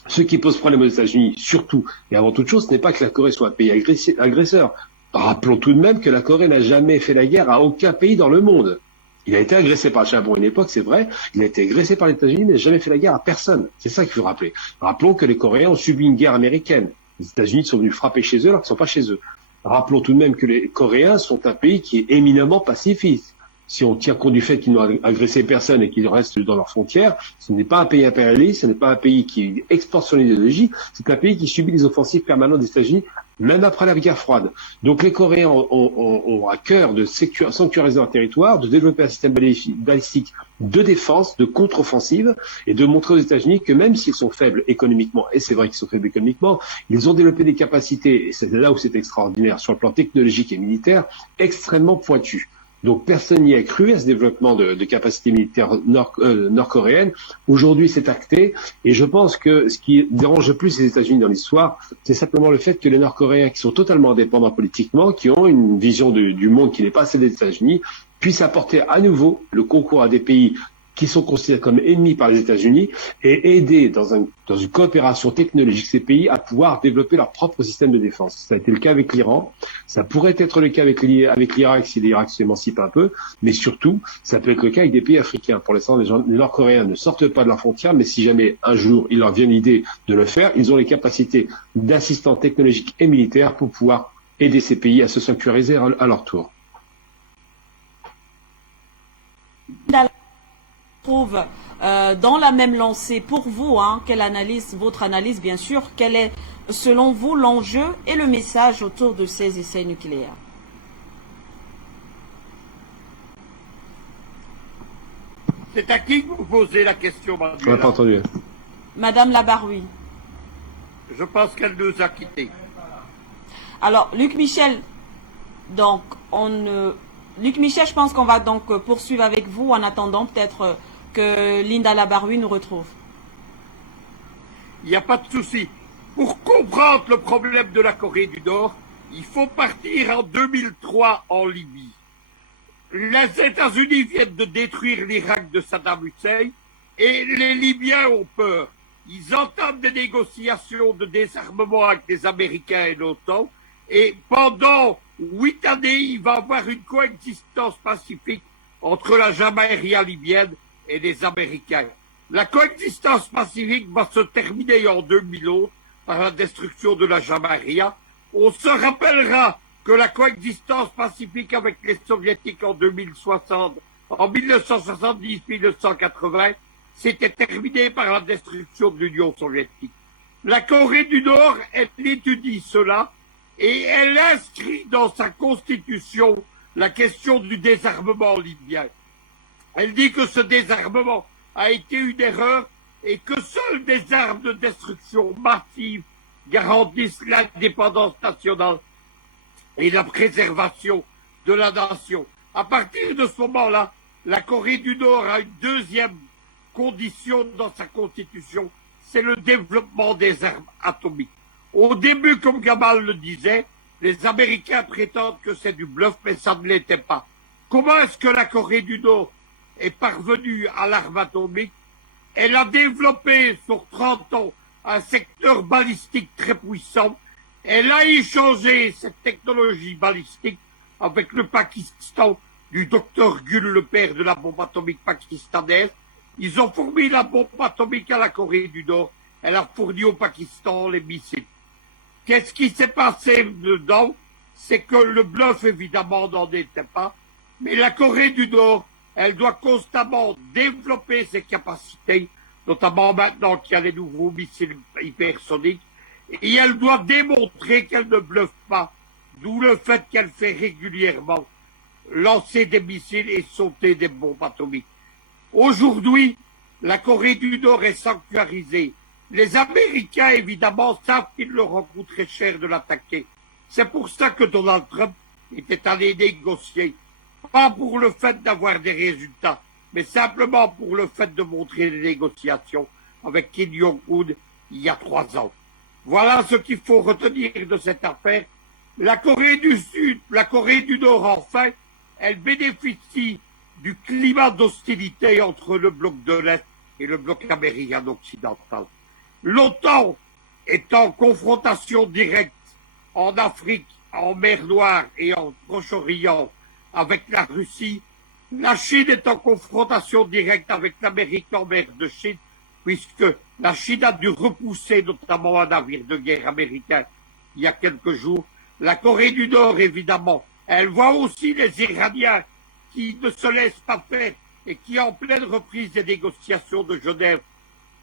ce qui pose problème aux États-Unis, surtout et avant toute chose, ce n'est pas que la Corée soit un pays agresseur. Rappelons tout de même que la Corée n'a jamais fait la guerre à aucun pays dans le monde. Il a été agressé par le Japon à une époque, c'est vrai. Il a été agressé par les États-Unis, mais n'a jamais fait la guerre à personne. C'est ça qu'il faut rappeler. Rappelons que les Coréens ont subi une guerre américaine. Les États-Unis sont venus frapper chez eux alors qu'ils ne sont pas chez eux. Rappelons tout de même que les Coréens sont un pays qui est éminemment pacifiste. Si on tient compte du fait qu'ils n'ont agressé personne et qu'ils restent dans leurs frontières, ce n'est pas un pays impérialiste, ce n'est pas un pays qui exporte son idéologie, c'est un pays qui subit les offensives permanentes des États-Unis, même après la guerre froide. Donc les Coréens ont à cœur de sanctuariser leur territoire, de développer un système balistique de défense, de contre-offensive, et de montrer aux États-Unis que même s'ils sont faibles économiquement, et c'est vrai qu'ils sont faibles économiquement, ils ont développé des capacités, et c'est là où c'est extraordinaire, sur le plan technologique et militaire, extrêmement pointues. Donc personne n'y a cru à ce développement de capacités militaires nord-coréennes. Aujourd'hui, c'est acté, et je pense que ce qui dérange le plus les États-Unis dans l'histoire, c'est simplement le fait que les Nord-Coréens, qui sont totalement indépendants politiquement, qui ont une vision du monde qui n'est pas celle des États-Unis, puissent apporter à nouveau le concours à des pays qui sont considérés comme ennemis par les États-Unis et aider dans une coopération technologique ces pays à pouvoir développer leur propre système de défense. Ça a été le cas avec l'Iran, ça pourrait être le cas avec l'Irak si l'Irak s'émancipe un peu, mais surtout, ça peut être le cas avec des pays africains. Pour l'instant, les Nord-Coréens ne sortent pas de leurs frontières, mais si jamais un jour il leur vient l'idée de le faire, ils ont les capacités d'assistants technologiques et militaires pour pouvoir aider ces pays à se sanctuariser à leur tour. Trouve dans la même lancée pour vous, quelle analyse, votre analyse bien sûr, quel est selon vous l'enjeu et le message autour de ces essais nucléaires? C'est à qui que vous posez la question, Manuela? On n'a pas entendu. Madame Labaroui. Je pense qu'elle nous a quittés. Alors, Luc Michel, donc, Luc Michel, je pense qu'on va donc poursuivre avec vous en attendant peut-être que Linda Labaroui nous retrouve. Il n'y a pas de souci. Pour comprendre le problème de la Corée du Nord, il faut partir en 2003 en Libye. Les États-Unis viennent de détruire l'Irak de Saddam Hussein et les Libyens ont peur. Ils entament des négociations de désarmement avec les Américains et l'OTAN et pendant 8 années, il va y avoir une coexistence pacifique entre la Jamaïria libyenne et les Américains. La coexistence pacifique va se terminer en 2011 par la destruction de la Jamaïria. On se rappellera que la coexistence pacifique avec les Soviétiques en 1970-1980 s'était terminée par la destruction de l'Union soviétique. La Corée du Nord, elle étudie cela et elle inscrit dans sa constitution la question du désarmement libyen. Elle dit que ce désarmement a été une erreur et que seules des armes de destruction massive garantissent l'indépendance nationale et la préservation de la nation. À partir de ce moment-là, la Corée du Nord a une deuxième condition dans sa constitution, c'est le développement des armes atomiques. Au début, comme Gamal le disait, les Américains prétendent que c'est du bluff, mais ça ne l'était pas. Comment est-ce que la Corée du Nord est parvenue à l'arme atomique? Elle a développé sur 30 ans un secteur balistique très puissant. Elle a échangé cette technologie balistique avec le Pakistan du docteur Gul, le père de la bombe atomique pakistanaise. Ils ont fourni la bombe atomique à la Corée du Nord. Elle a fourni au Pakistan les missiles. Qu'est-ce qui s'est passé dedans? C'est que le bluff, évidemment, n'en était pas. Mais la Corée du Nord, elle doit constamment développer ses capacités, notamment maintenant qu'il y a les nouveaux missiles hypersoniques. Et elle doit démontrer qu'elle ne bluffe pas, d'où le fait qu'elle fait régulièrement lancer des missiles et sauter des bombes atomiques. Aujourd'hui, la Corée du Nord est sanctuarisée. Les Américains, évidemment, savent qu'il leur en coûterait cher de l'attaquer. C'est pour ça que Donald Trump était allé négocier. Pas pour le fait d'avoir des résultats, mais simplement pour le fait de montrer les négociations avec Kim Jong-un il y a 3 ans. Voilà ce qu'il faut retenir de cette affaire. La Corée du Sud, la Corée du Nord, enfin, elle bénéficie du climat d'hostilité entre le bloc de l'Est et le bloc américain occidental. L'OTAN est en confrontation directe en Afrique, en mer Noire et en Proche-Orient avec la Russie. La Chine est en confrontation directe avec l'Amérique en mer de Chine, puisque la Chine a dû repousser notamment un navire de guerre américain il y a quelques jours. La Corée du Nord, évidemment, elle voit aussi les Iraniens qui ne se laissent pas faire et qui, en pleine reprise des négociations de Genève,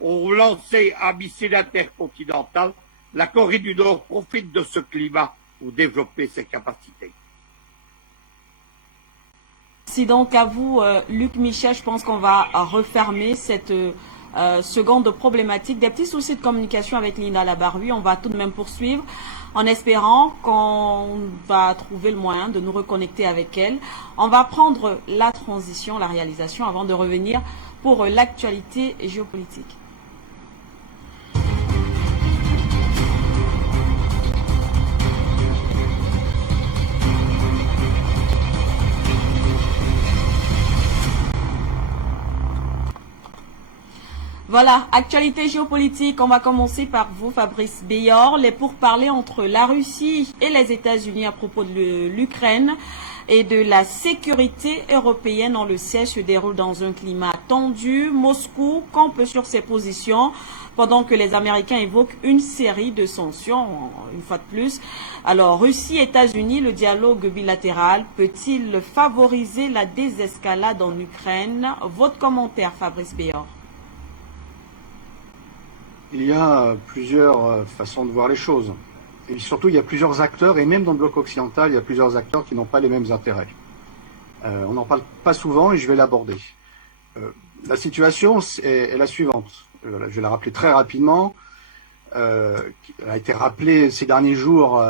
ont lancé un missile intercontinental. La Corée du Nord profite de ce climat pour développer ses capacités. Si donc à vous, Luc Michel, je pense qu'on va refermer cette seconde problématique. Des petits soucis de communication avec Lina Labarui, on va tout de même poursuivre en espérant qu'on va trouver le moyen de nous reconnecter avec elle. On va prendre la transition, la réalisation avant de revenir pour l'actualité géopolitique. Voilà, actualité géopolitique, on va commencer par vous, Fabrice Beyor. Les pourparlers entre la Russie et les États-Unis à propos de l'Ukraine et de la sécurité européenne, on le sait, se déroulent dans un climat tendu. Moscou campe sur ses positions pendant que les Américains évoquent une série de sanctions, une fois de plus. Alors, Russie, États-Unis, le dialogue bilatéral peut-il favoriser la désescalade en Ukraine? Votre commentaire, Fabrice Beyor. Il y a plusieurs façons de voir les choses. Et surtout, il y a plusieurs acteurs, et même dans le bloc occidental, il y a plusieurs acteurs qui n'ont pas les mêmes intérêts. On n'en parle pas souvent et je vais l'aborder. La situation est la suivante. Je vais la rappeler très rapidement. Elle a été rappelée ces derniers jours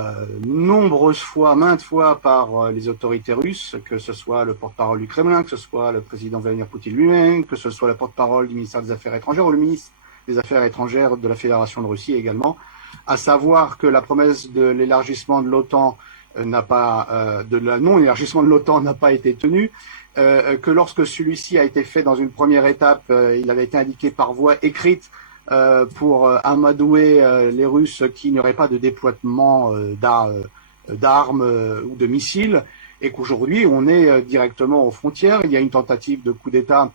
nombreuses fois, maintes fois par les autorités russes, que ce soit le porte-parole du Kremlin, que ce soit le président Vladimir Poutine lui-même, que ce soit le porte-parole du ministère des Affaires étrangères ou le ministre des Affaires étrangères de la Fédération de Russie également, à savoir que la promesse de l'élargissement de l'OTAN n'a pas, de la non-élargissement de l'OTAN n'a pas été tenue, que lorsque celui-ci a été fait dans une première étape, il avait été indiqué par voie écrite pour amadouer les Russes qu'il n'y aurait pas de déploiement d'armes ou de missiles, et qu'aujourd'hui on est directement aux frontières. Il y a une tentative de coup d'État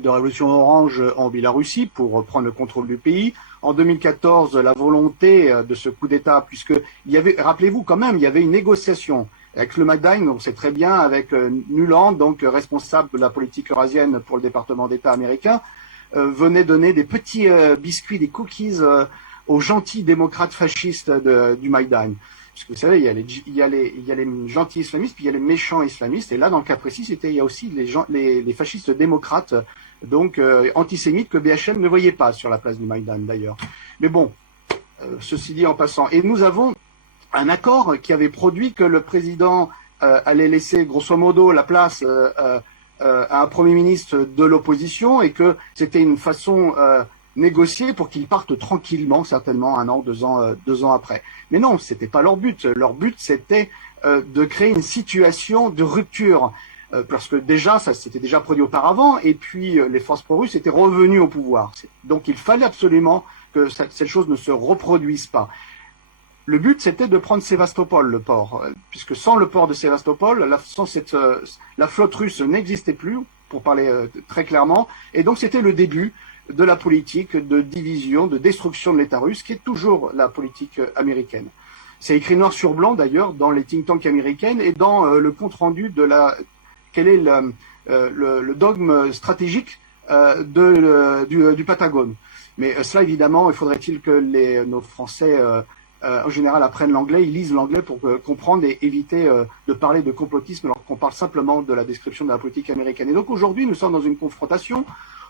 de révolution orange en Biélorussie pour prendre le contrôle du pays. En 2014, la volonté de ce coup d'État, puisque il y avait, rappelez-vous quand même, il y avait une négociation avec le Madain, on sait très bien, avec Nuland, donc responsable de la politique eurasienne pour le département d'État américain, venait donner des petits biscuits, des cookies aux gentils démocrates fascistes du Maïdan. Parce que vous savez, il y a les gentils islamistes, puis il y a les méchants islamistes. Et là, dans le cas précis, il y a aussi les fascistes démocrates, donc antisémites, que BHL ne voyait pas sur la place du Maïdan d'ailleurs. Mais bon, ceci dit en passant. Et nous avons un accord qui avait produit que le président allait laisser grosso modo la place à un Premier ministre de l'opposition et que c'était une façon négocier pour qu'ils partent tranquillement, certainement 1 an, 2 ans après. Mais non, c'était pas leur but. Leur but, c'était de créer une situation de rupture, parce que déjà, ça s'était déjà produit auparavant, et puis les forces pro-russes étaient revenues au pouvoir. Donc il fallait absolument que cette chose ne se reproduise pas. Le but, c'était de prendre Sébastopol, le port, puisque sans le port de Sébastopol, la flotte russe n'existait plus, pour parler très clairement, et donc c'était le début de la politique de division, de destruction de l'État russe, qui est toujours la politique américaine. C'est écrit noir sur blanc, d'ailleurs, dans les think tanks américaines et dans le compte-rendu de quel est le dogme stratégique du Patagone. Mais cela, évidemment, il faudrait-il que nos Français en général, apprennent l'anglais, ils lisent l'anglais pour comprendre et éviter de parler de complotisme alors qu'on parle simplement de la description de la politique américaine. Et donc aujourd'hui, nous sommes dans une confrontation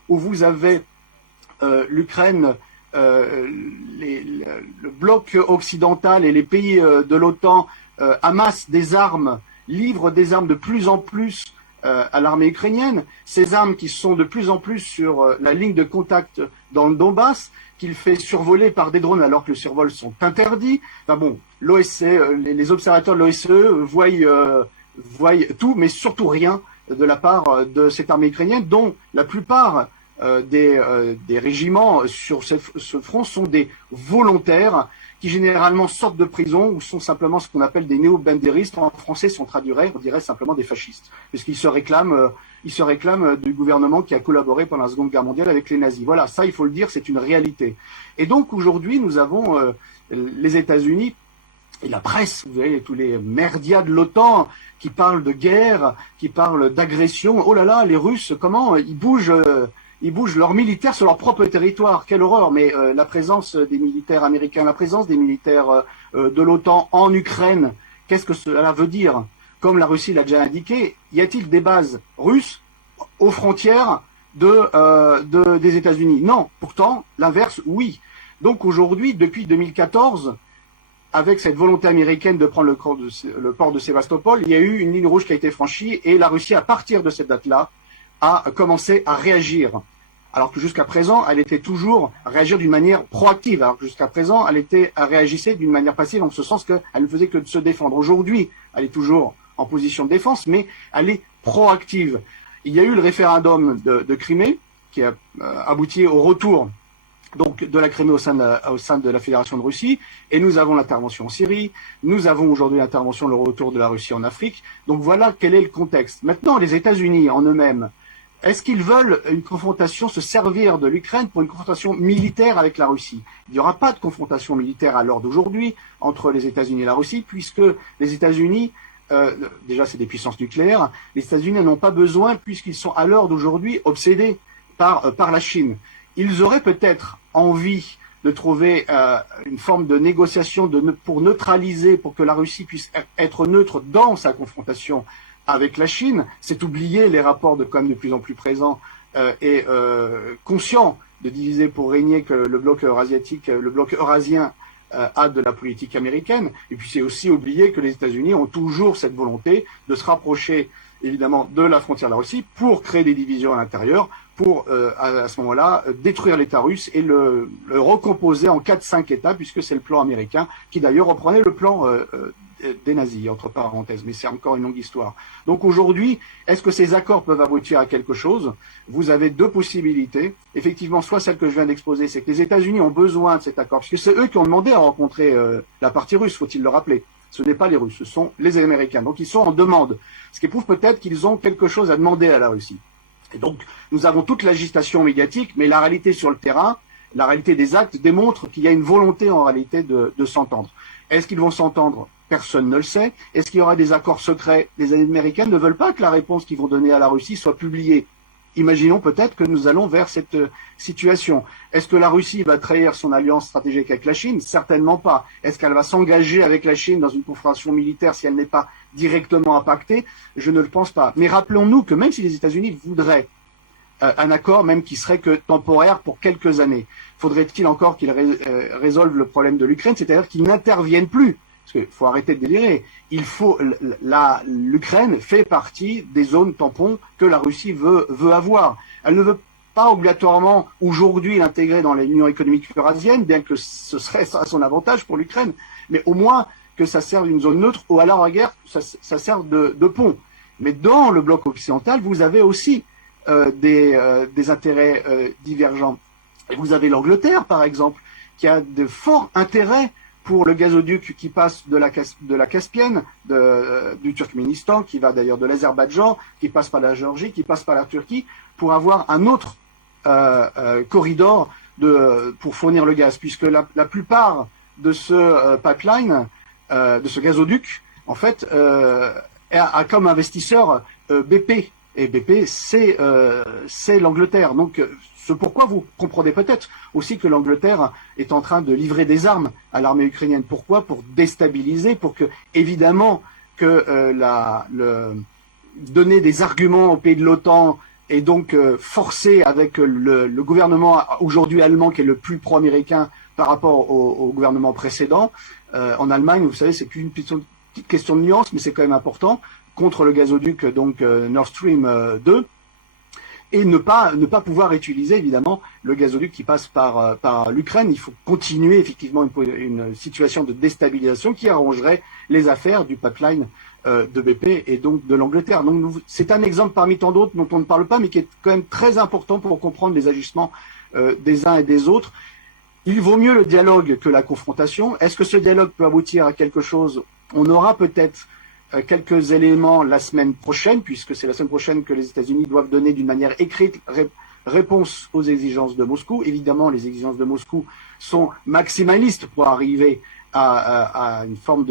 où vous avez l'Ukraine, le bloc occidental et les pays de l'OTAN amassent des armes, livrent des armes de plus en plus à l'armée ukrainienne, ces armes qui sont de plus en plus sur la ligne de contact dans le Donbass, qu'il fait survoler par des drones alors que les survols sont interdits. Enfin bon, l'OSCE, les observateurs de l'OSCE voient tout, mais surtout rien de la part de cette armée ukrainienne, dont la plupart des régiments sur ce front sont des volontaires qui généralement sortent de prison ou sont simplement ce qu'on appelle des néo-bandéristes. En français, si on traduirait, on dirait simplement des fascistes, puisqu'ils se réclament du gouvernement qui a collaboré pendant la Seconde Guerre mondiale avec les nazis. Voilà, ça, il faut le dire, c'est une réalité. Et donc, aujourd'hui, nous avons les États-Unis et la presse, vous voyez, tous les merdias de l'OTAN qui parlent de guerre, qui parlent d'agression. Oh là là, les Russes, comment ils bougent leurs militaires sur leur propre territoire. Quelle horreur. Mais la présence des militaires américains, la présence des militaires de l'OTAN en Ukraine, qu'est-ce que cela veut dire? Comme la Russie l'a déjà indiqué, y a-t-il des bases russes aux frontières des États-Unis? Non. Pourtant, l'inverse, oui. Donc aujourd'hui, depuis 2014, avec cette volonté américaine de prendre le port de Sébastopol, il y a eu une ligne rouge qui a été franchie et la Russie, à partir de cette date-là, a commencé à réagir. Alors que jusqu'à présent, elle était toujours à réagir d'une manière proactive. Alors que jusqu'à présent, elle réagissait d'une manière passive, en ce sens qu'elle ne faisait que de se défendre. Aujourd'hui, elle est toujours en position de défense, mais elle est proactive. Il y a eu le référendum de Crimée, qui a abouti au retour donc de la Crimée au sein de la Fédération de Russie, et nous avons l'intervention en Syrie, nous avons aujourd'hui l'intervention, le retour de la Russie en Afrique. Donc voilà quel est le contexte. Maintenant, les États-Unis en eux-mêmes, est-ce qu'ils veulent une confrontation, se servir de l'Ukraine pour une confrontation militaire avec la Russie? Il n'y aura pas de confrontation militaire à l'heure d'aujourd'hui entre les États-Unis et la Russie, puisque les États-Unis, déjà c'est des puissances nucléaires, les États-Unis n'en ont pas besoin puisqu'ils sont à l'heure d'aujourd'hui obsédés par la Chine. Ils auraient peut-être envie de trouver une forme de négociation pour neutraliser, pour que la Russie puisse être neutre dans sa confrontation avec la Chine. C'est oublier les rapports quand même de plus en plus présents et conscients de diviser pour régner que le bloc eurasiatique, le bloc eurasien a de la politique américaine. Et puis c'est aussi oublier que les États-Unis ont toujours cette volonté de se rapprocher évidemment de la frontière de la Russie pour créer des divisions à l'intérieur, pour à ce moment-là détruire l'État russe et le recomposer en 4-5 États, puisque c'est le plan américain qui d'ailleurs reprenait le plan des nazis, entre parenthèses, mais c'est encore une longue histoire. Donc aujourd'hui, est-ce que ces accords peuvent aboutir à quelque chose? Vous avez deux possibilités. Effectivement, soit celle que je viens d'exposer, c'est que les États-Unis ont besoin de cet accord, puisque c'est eux qui ont demandé à rencontrer la partie russe, faut-il le rappeler. Ce n'est pas les Russes, ce sont les Américains. Donc ils sont en demande, ce qui prouve peut-être qu'ils ont quelque chose à demander à la Russie. Et donc nous avons toute l'agitation médiatique, mais la réalité sur le terrain, la réalité des actes démontre qu'il y a une volonté en réalité de s'entendre. Est-ce qu'ils vont s'entendre? Personne ne le sait. Est-ce qu'il y aura des accords secrets? Les Américains ne veulent pas que la réponse qu'ils vont donner à la Russie soit publiée. Imaginons peut-être que nous allons vers cette situation. Est-ce que la Russie va trahir son alliance stratégique avec la Chine? Certainement pas. Est-ce qu'elle va s'engager avec la Chine dans une confrontation militaire si elle n'est pas directement impactée? Je ne le pense pas. Mais rappelons-nous que même si les États-Unis voudraient un accord, même qui serait que temporaire pour quelques années, faudrait-il encore qu'ils résolvent le problème de l'Ukraine, c'est-à-dire qu'ils n'interviennent plus? Parce qu'il faut arrêter de délirer. L'Ukraine fait partie des zones tampons que la Russie veut avoir. Elle ne veut pas obligatoirement aujourd'hui l'intégrer dans l'Union économique eurasienne, bien que ce serait à son avantage pour l'Ukraine, mais au moins que ça serve d'une zone neutre ou à la guerre, ça serve de pont. Mais dans le bloc occidental, vous avez aussi des intérêts divergents. Et vous avez l'Angleterre, par exemple, qui a de forts intérêts pour le gazoduc qui passe de la Caspienne, du Turkménistan, qui va d'ailleurs de l'Azerbaïdjan, qui passe par la Géorgie, qui passe par la Turquie, pour avoir un autre corridor pour fournir le gaz, puisque la plupart de ce pipeline, de ce gazoduc, en fait, a comme investisseur BP. Et BP, c'est l'Angleterre. Donc, ce pourquoi vous comprenez peut-être aussi que l'Angleterre est en train de livrer des armes à l'armée ukrainienne. Pourquoi? Pour déstabiliser, pour que, évidemment, que donner des arguments aux pays de l'OTAN et donc forcer avec le gouvernement aujourd'hui allemand qui est le plus pro-américain par rapport au gouvernement précédent. En Allemagne, vous savez, c'est qu'une petite question de nuance, mais c'est quand même important, contre le gazoduc donc Nord Stream 2. Et ne pas pouvoir utiliser évidemment le gazoduc qui passe par l'Ukraine. Il faut continuer effectivement une situation de déstabilisation qui arrangerait les affaires du pipeline de BP et donc de l'Angleterre. Donc c'est un exemple parmi tant d'autres dont on ne parle pas, mais qui est quand même très important pour comprendre les agissements des uns et des autres. Il vaut mieux le dialogue que la confrontation. Est-ce que ce dialogue peut aboutir à quelque chose? On aura peut-être quelques éléments la semaine prochaine, puisque c'est la semaine prochaine que les États-Unis doivent donner d'une manière écrite réponse aux exigences de Moscou. Évidemment, les exigences de Moscou sont maximalistes pour arriver à une forme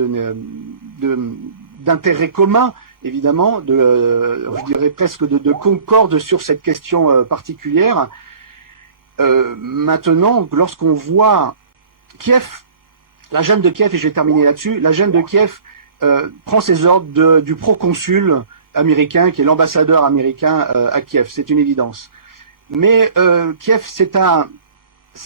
d'intérêt commun, évidemment, je dirais presque de concorde sur cette question particulière. Maintenant, lorsqu'on voit Kiev, la junte de Kiev, et je vais terminer là-dessus, la junte de Kiev prend ses ordres du proconsul américain, qui est l'ambassadeur américain à Kiev, c'est une évidence. Mais Kiev, c'est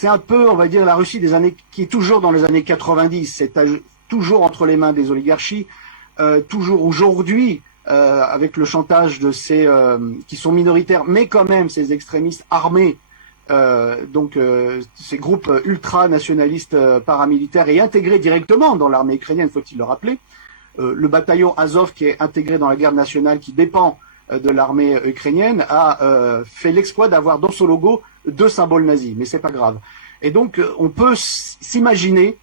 un peu, on va dire, la Russie des années, qui est toujours dans les années 90, c'est toujours entre les mains des oligarchies, toujours aujourd'hui, avec le chantage de ces qui sont minoritaires, mais quand même ces extrémistes armés, ces groupes ultra-nationalistes paramilitaires et intégrés directement dans l'armée ukrainienne, faut-il le rappeler. Le bataillon Azov, qui est intégré dans la garde nationale, qui dépend de l'armée ukrainienne, a fait l'exploit d'avoir dans son logo 2 symboles nazis, mais c'est pas grave. Et donc, on peut s'imaginer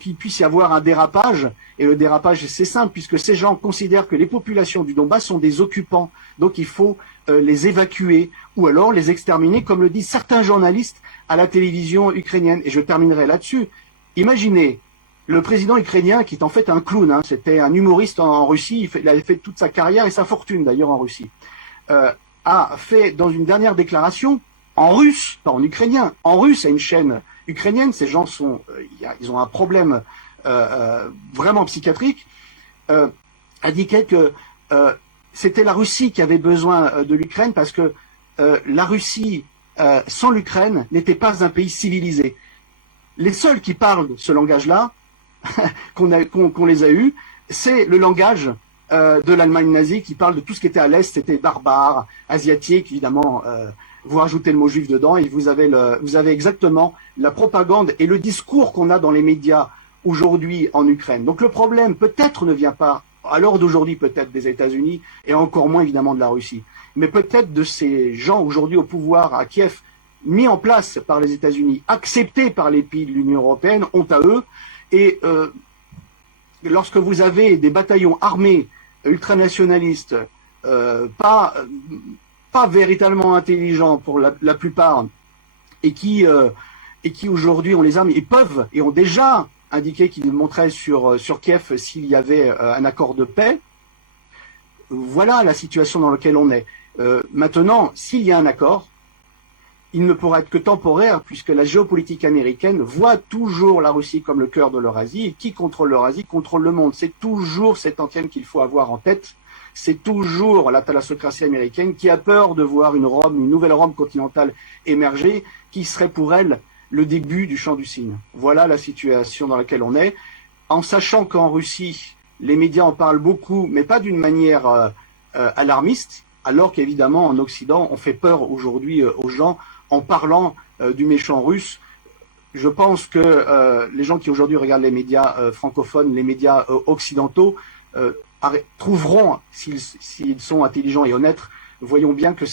qu'il puisse y avoir un dérapage, et le dérapage, c'est simple, puisque ces gens considèrent que les populations du Donbass sont des occupants, donc il faut les évacuer, ou alors les exterminer, comme le disent certains journalistes à la télévision ukrainienne. Et je terminerai là-dessus. Imaginez le président ukrainien, qui est en fait un clown, hein, c'était un humoriste en Russie, il avait fait toute sa carrière et sa fortune d'ailleurs en Russie, a fait dans une dernière déclaration, en russe, pas en ukrainien, en russe à une chaîne ukrainienne, ces gens ils ont un problème vraiment psychiatrique, indiquait que c'était la Russie qui avait besoin de l'Ukraine parce que la Russie, sans l'Ukraine, n'était pas un pays civilisé. Les seuls qui parlent ce langage-là, qu'on les a eus, c'est le langage de l'Allemagne nazie qui parle de tout ce qui était à l'Est, c'était barbare, asiatique, évidemment, vous rajoutez le mot juif dedans et vous avez exactement la propagande et le discours qu'on a dans les médias aujourd'hui en Ukraine. Donc le problème peut-être ne vient pas, à l'heure d'aujourd'hui peut-être des États-Unis et encore moins évidemment de la Russie, mais peut-être de ces gens aujourd'hui au pouvoir à Kiev, mis en place par les États-Unis, acceptés par les pays de l'Union européenne, honte à eux. Et lorsque vous avez des bataillons armés ultranationalistes, pas véritablement intelligents pour la plupart, et qui aujourd'hui ont les armes, ils peuvent et ont déjà indiqué qu'ils montraient sur Kiev s'il y avait un accord de paix. Voilà la situation dans laquelle on est. Maintenant, s'il y a un accord, il ne pourra être que temporaire, puisque la géopolitique américaine voit toujours la Russie comme le cœur de l'Eurasie, et qui contrôle l'Eurasie contrôle le monde. C'est toujours cette antienne qu'il faut avoir en tête. C'est toujours la thalassocratie américaine qui a peur de voir une nouvelle Rome continentale émerger, qui serait pour elle le début du chant du cygne. Voilà la situation dans laquelle on est, en sachant qu'en Russie, les médias en parlent beaucoup, mais pas d'une manière alarmiste, alors qu'évidemment en Occident, on fait peur aujourd'hui aux gens en parlant du méchant russe. Je pense que les gens qui aujourd'hui regardent les médias francophones, les médias occidentaux, trouveront, s'ils sont intelligents et honnêtes, voyons bien que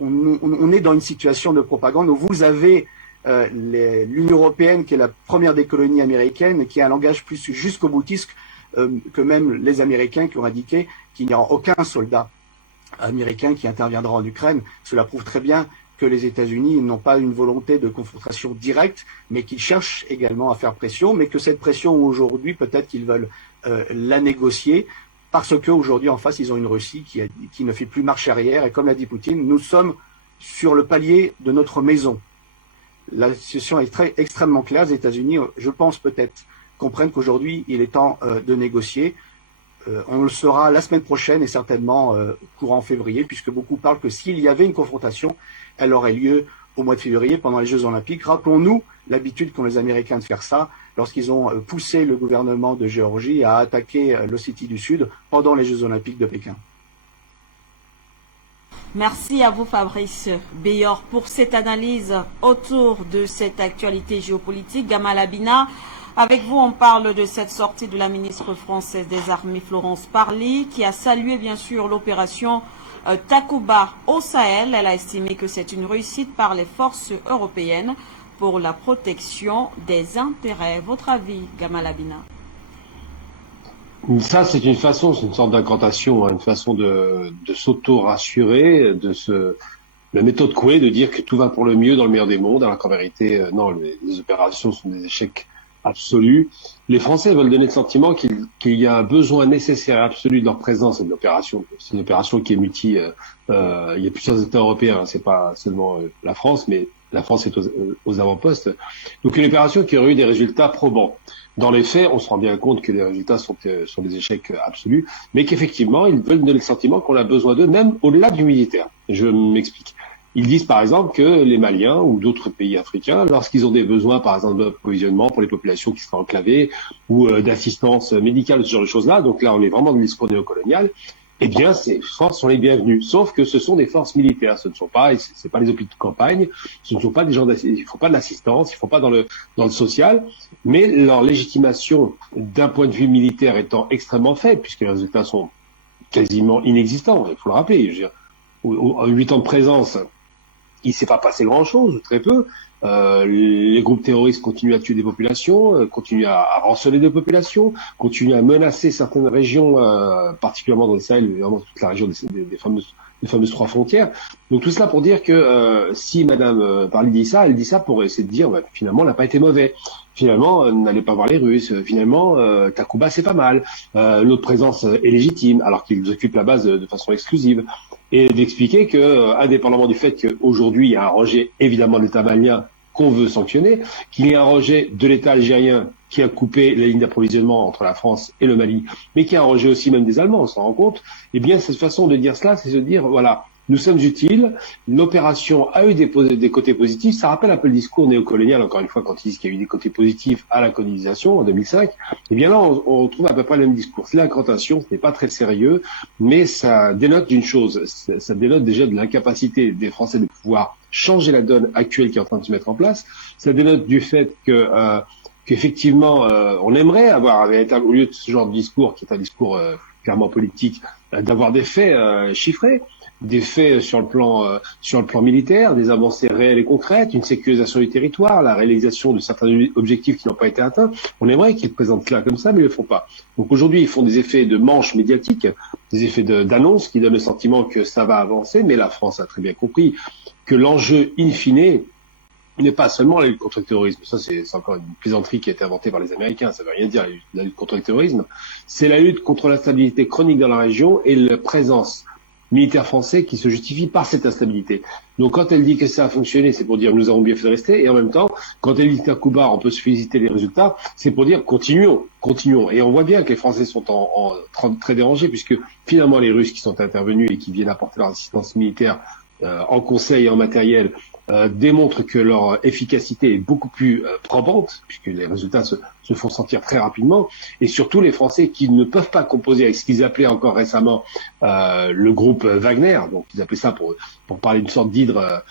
on est dans une situation de propagande où vous avez l'Union européenne, qui est la première des colonies américaines, qui a un langage plus jusqu'au boutiste que même les Américains, qui ont indiqué qu'il n'y aura aucun soldat américain qui interviendra en Ukraine. Cela prouve très bien que les États-Unis n'ont pas une volonté de confrontation directe, mais qu'ils cherchent également à faire pression, mais que cette pression aujourd'hui, peut-être qu'ils veulent la négocier, parce qu'aujourd'hui en face, ils ont une Russie qui ne fait plus marche arrière, et comme l'a dit Poutine, nous sommes sur le palier de notre maison. La situation est extrêmement claire. Les États-Unis, je pense peut-être, comprennent qu'aujourd'hui, il est temps de négocier. On le saura la semaine prochaine et certainement courant février, puisque beaucoup parlent que s'il y avait une confrontation, elle aurait lieu au mois de février pendant les Jeux Olympiques. Rappelons-nous l'habitude qu'ont les Américains de faire ça lorsqu'ils ont poussé le gouvernement de Géorgie à attaquer l'Ossétie du Sud pendant les Jeux Olympiques de Pékin. Merci à vous Fabrice Beyor pour cette analyse autour de cette actualité géopolitique. Gamal Abina, avec vous on parle de cette sortie de la ministre française des Armées Florence Parly qui a salué bien sûr l'opération Takuba au Sahel. Elle a estimé que c'est une réussite par les forces européennes pour la protection des intérêts. Votre avis, Gamal Abina? Ça, c'est une sorte d'incantation, une façon de s'auto-rassurer, la méthode Coué, de dire que tout va pour le mieux dans le meilleur des mondes, alors qu'en vérité, non, les opérations sont des échecs absolus. Les Français veulent donner le sentiment qu'il y a un besoin nécessaire et absolu de leur présence et de l'opération. C'est une opération qui est il y a plusieurs États européens, c'est pas seulement la France, mais la France est aux avant-postes. Donc une opération qui aurait eu des résultats probants. Dans les faits, on se rend bien compte que les résultats sont des échecs absolus, mais qu'effectivement, ils veulent donner le sentiment qu'on a besoin d'eux, même au-delà du militaire. Je m'explique. Ils disent par exemple que les Maliens ou d'autres pays africains, lorsqu'ils ont des besoins, par exemple d'approvisionnement pour les populations qui seraient enclavées ou d'assistance médicale, ce genre de choses-là, donc là on est vraiment dans le discours néocolonial, eh bien ces forces sont les bienvenues. Sauf que ce sont des forces militaires, ce ne sont pas, c'est pas les hôpitaux de campagne, ce ne sont pas des gens, il faut pas de l'assistance, il faut pas dans le social, mais leur légitimation d'un point de vue militaire étant extrêmement faible, puisque les résultats sont quasiment inexistants, il faut le rappeler. Je veux dire, en 8 ans de présence, il s'est pas passé grand-chose, ou très peu. Les groupes terroristes continuent à tuer des populations, continuent à rançonner des populations, continuent à menacer certaines régions, particulièrement dans le Sahel, vraiment toute la région des fameuses 3 frontières. Donc tout cela pour dire que si Madame Parly dit ça, elle dit ça pour essayer de dire finalement, on n'a pas été mauvais. Finalement, n'allez pas voir les Russes. Finalement, Takuba, c'est pas mal. Notre présence est légitime, alors qu'ils occupent la base de façon exclusive. Et d'expliquer que, indépendamment du fait qu'aujourd'hui il y a un rejet évidemment de l'État malien qu'on veut sanctionner, qu'il y a un rejet de l'État algérien qui a coupé la ligne d'approvisionnement entre la France et le Mali, mais qui a un rejet aussi même des Allemands, on s'en rend compte, eh bien cette façon de dire cela, c'est de dire, voilà, nous sommes utiles, l'opération a eu des côtés positifs, ça rappelle un peu le discours néocolonial, encore une fois, quand ils disent qu'il y a eu des côtés positifs à la colonisation en 2005, eh bien là, on retrouve à peu près le même discours. C'est l'incantation, ce n'est pas très sérieux, mais ça dénote d'une chose, ça dénote déjà de l'incapacité des Français de pouvoir changer la donne actuelle qui est en train de se mettre en place, ça dénote du fait qu'effectivement, on aimerait avoir, au lieu de ce genre de discours, qui est un discours clairement politique, d'avoir des faits chiffrés, des faits sur le plan militaire, des avancées réelles et concrètes, une sécurisation du territoire, la réalisation de certains objectifs qui n'ont pas été atteints. On aimerait qu'ils présentent cela comme ça, mais ils le font pas. Donc aujourd'hui, ils font des effets de manche médiatique, des effets d'annonce qui donnent le sentiment que ça va avancer, mais la France a très bien compris que l'enjeu in fine n'est pas seulement la lutte contre le terrorisme. Ça, c'est encore une plaisanterie qui a été inventée par les Américains. Ça ne veut rien dire, la lutte contre le terrorisme. C'est la lutte contre l'instabilité chronique dans la région et la présence militaire français qui se justifie par cette instabilité. Donc quand elle dit que ça a fonctionné, c'est pour dire nous avons bien fait de rester, et en même temps, quand elle dit qu'à Cuba, on peut se féliciter des résultats, c'est pour dire continuons. Et on voit bien que les Français sont très dérangés, puisque finalement les Russes qui sont intervenus et qui viennent apporter leur assistance militaire en conseil et en matériel démontrent que leur efficacité est beaucoup plus probante, puisque les résultats se font sentir très rapidement, et surtout les Français qui ne peuvent pas composer avec ce qu'ils appelaient encore récemment le groupe Wagner, donc ils appelaient ça pour parler d'une sorte d'hydre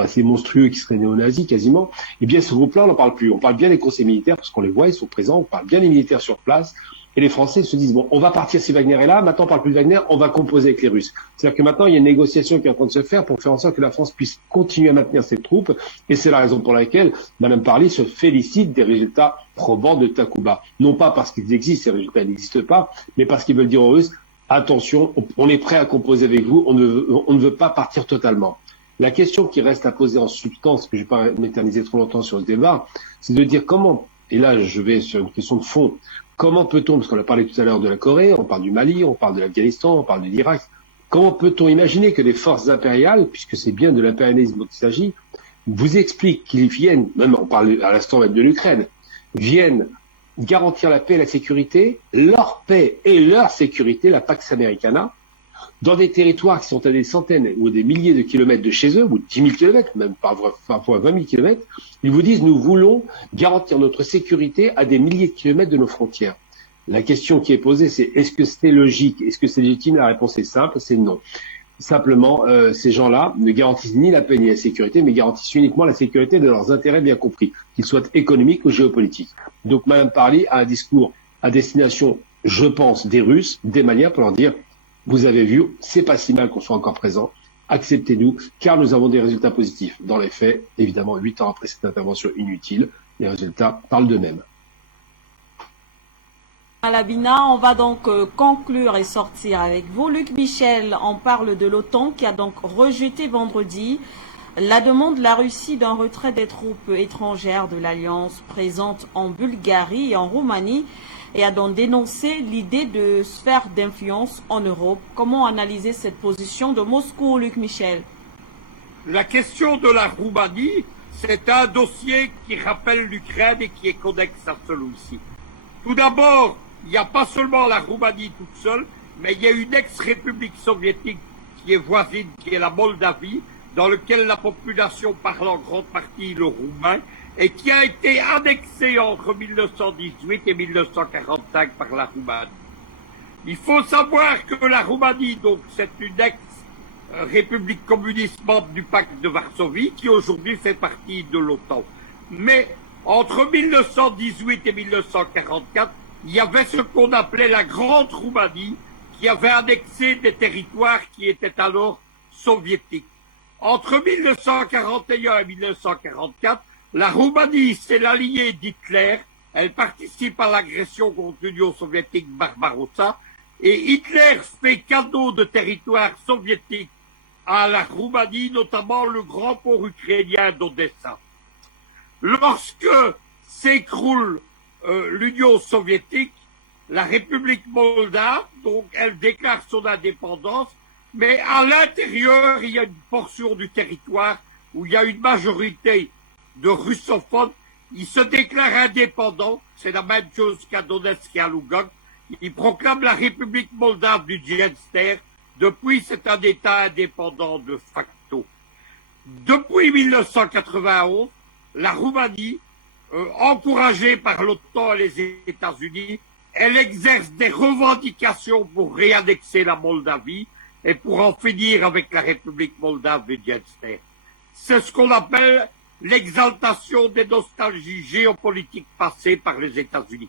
assez monstrueux qui serait néo-nazi quasiment, et bien ce groupe-là on n'en parle plus, on parle bien des conseils militaires parce qu'on les voit, ils sont présents, on parle bien des militaires sur place, et les Français se disent, bon, on va partir si Wagner est là, maintenant on parle plus de Wagner, on va composer avec les Russes. C'est-à-dire que maintenant il y a une négociation qui est en train de se faire pour faire en sorte que la France puisse continuer à maintenir ses troupes, et c'est la raison pour laquelle Mme Parly se félicite des résultats probants de Takuba. Non pas parce qu'ils existent, ces résultats n'existent pas, mais parce qu'ils veulent dire aux Russes, attention, on est prêt à composer avec vous, on ne veut pas partir totalement. La question qui reste à poser en substance, que je ne vais pas m'éterniser trop longtemps sur ce débat, c'est de dire comment, et là je vais sur une question de fond, comment peut-on, parce qu'on a parlé tout à l'heure de la Corée, on parle du Mali, on parle de l'Afghanistan, on parle de l'Irak, Comment peut-on imaginer que les forces impériales, puisque c'est bien de l'impérialisme dont il s'agit, vous expliquent qu'ils viennent, même on parle à l'instant même de l'Ukraine, viennent garantir la paix et la sécurité, leur paix et leur sécurité, la Pax Americana, dans des territoires qui sont à des centaines ou des milliers de kilomètres de chez eux, ou 10 000 kilomètres, même parfois 20 000 kilomètres, ils vous disent nous voulons garantir notre sécurité à des milliers de kilomètres de nos frontières. La question qui est posée, c'est est-ce que c'est logique, est-ce que c'est légitime? La réponse est simple, c'est non. Simplement, ces gens-là ne garantissent ni la paix ni la sécurité, mais garantissent uniquement la sécurité de leurs intérêts bien compris, qu'ils soient économiques ou géopolitiques. Donc Mme Parly a un discours à destination, je pense, des Russes, des Maliens, pour leur dire vous avez vu, c'est pas si mal qu'on soit encore présent, acceptez-nous, car nous avons des résultats positifs. Dans les faits, évidemment, 8 ans après cette intervention inutile, les résultats parlent d'eux-mêmes. Alabina, on va donc conclure et sortir avec vous. Luc Michel, on parle de l'OTAN qui a donc rejeté vendredi la demande de la Russie d'un retrait des troupes étrangères de l'Alliance présentes en Bulgarie et en Roumanie et a donc dénoncé l'idée de sphère d'influence en Europe. Comment analyser cette position de Moscou, Luc Michel? La question de la Roumanie, c'est un dossier qui rappelle l'Ukraine et qui est connexe à celui-ci. Tout d'abord, il n'y a pas seulement la Roumanie toute seule, mais il y a une ex-république soviétique qui est voisine, qui est la Moldavie, dans laquelle la population parle en grande partie le roumain, et qui a été annexée entre 1918 et 1945 par la Roumanie. Il faut savoir que la Roumanie, donc, c'est une ex-république communiste membre du pacte de Varsovie, qui aujourd'hui fait partie de l'OTAN. Mais entre 1918 et 1944, il y avait ce qu'on appelait la Grande Roumanie, qui avait annexé des territoires qui étaient alors soviétiques. Entre 1941 et 1944, la Roumanie, c'est l'alliée d'Hitler. Elle participe à l'agression contre l'Union soviétique Barbarossa. Et Hitler fait cadeau de territoires soviétiques à la Roumanie, notamment le grand port ukrainien d'Odessa. Lorsque s'écroule l'Union soviétique, la République moldave, donc elle déclare son indépendance, mais à l'intérieur, il y a une portion du territoire où il y a une majorité de russophones. Ils se déclarent indépendants, c'est la même chose qu'à Donetsk et à Lugansk. Ils proclament la République moldave du Dniester. Depuis, c'est un État indépendant de facto. Depuis 1991, la Roumanie, encouragée par l'OTAN et les États-Unis, elle exerce des revendications pour réannexer la Moldavie et pour en finir avec la République moldave du Dniester. C'est ce qu'on appelle l'exaltation des nostalgies géopolitiques passées par les États-Unis.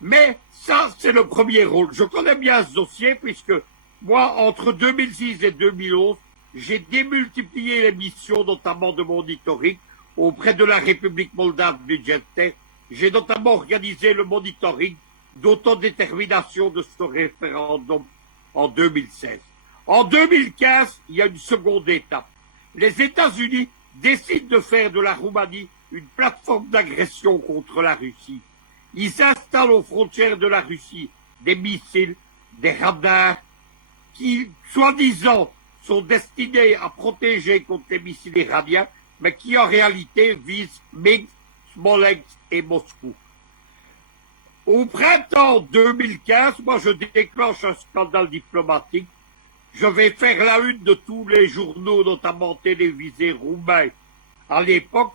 Mais ça, c'est le premier rôle. Je connais bien ce dossier puisque moi, entre 2006 et 2011, j'ai démultiplié les missions, notamment de monitoring, auprès de la République moldave du Dniester. J'ai notamment organisé le monitoring d'autodétermination de ce référendum en 2016. En 2015, il y a une seconde étape. Les États-Unis décident de faire de la Roumanie une plateforme d'agression contre la Russie. Ils installent aux frontières de la Russie des missiles, des radars, qui, soi-disant, sont destinés à protéger contre les missiles iraniens, mais qui en réalité visent Minsk, Smolensk et Moscou. Au printemps 2015, moi je déclenche un scandale diplomatique. Je vais faire la une de tous les journaux, notamment télévisés roumains à l'époque,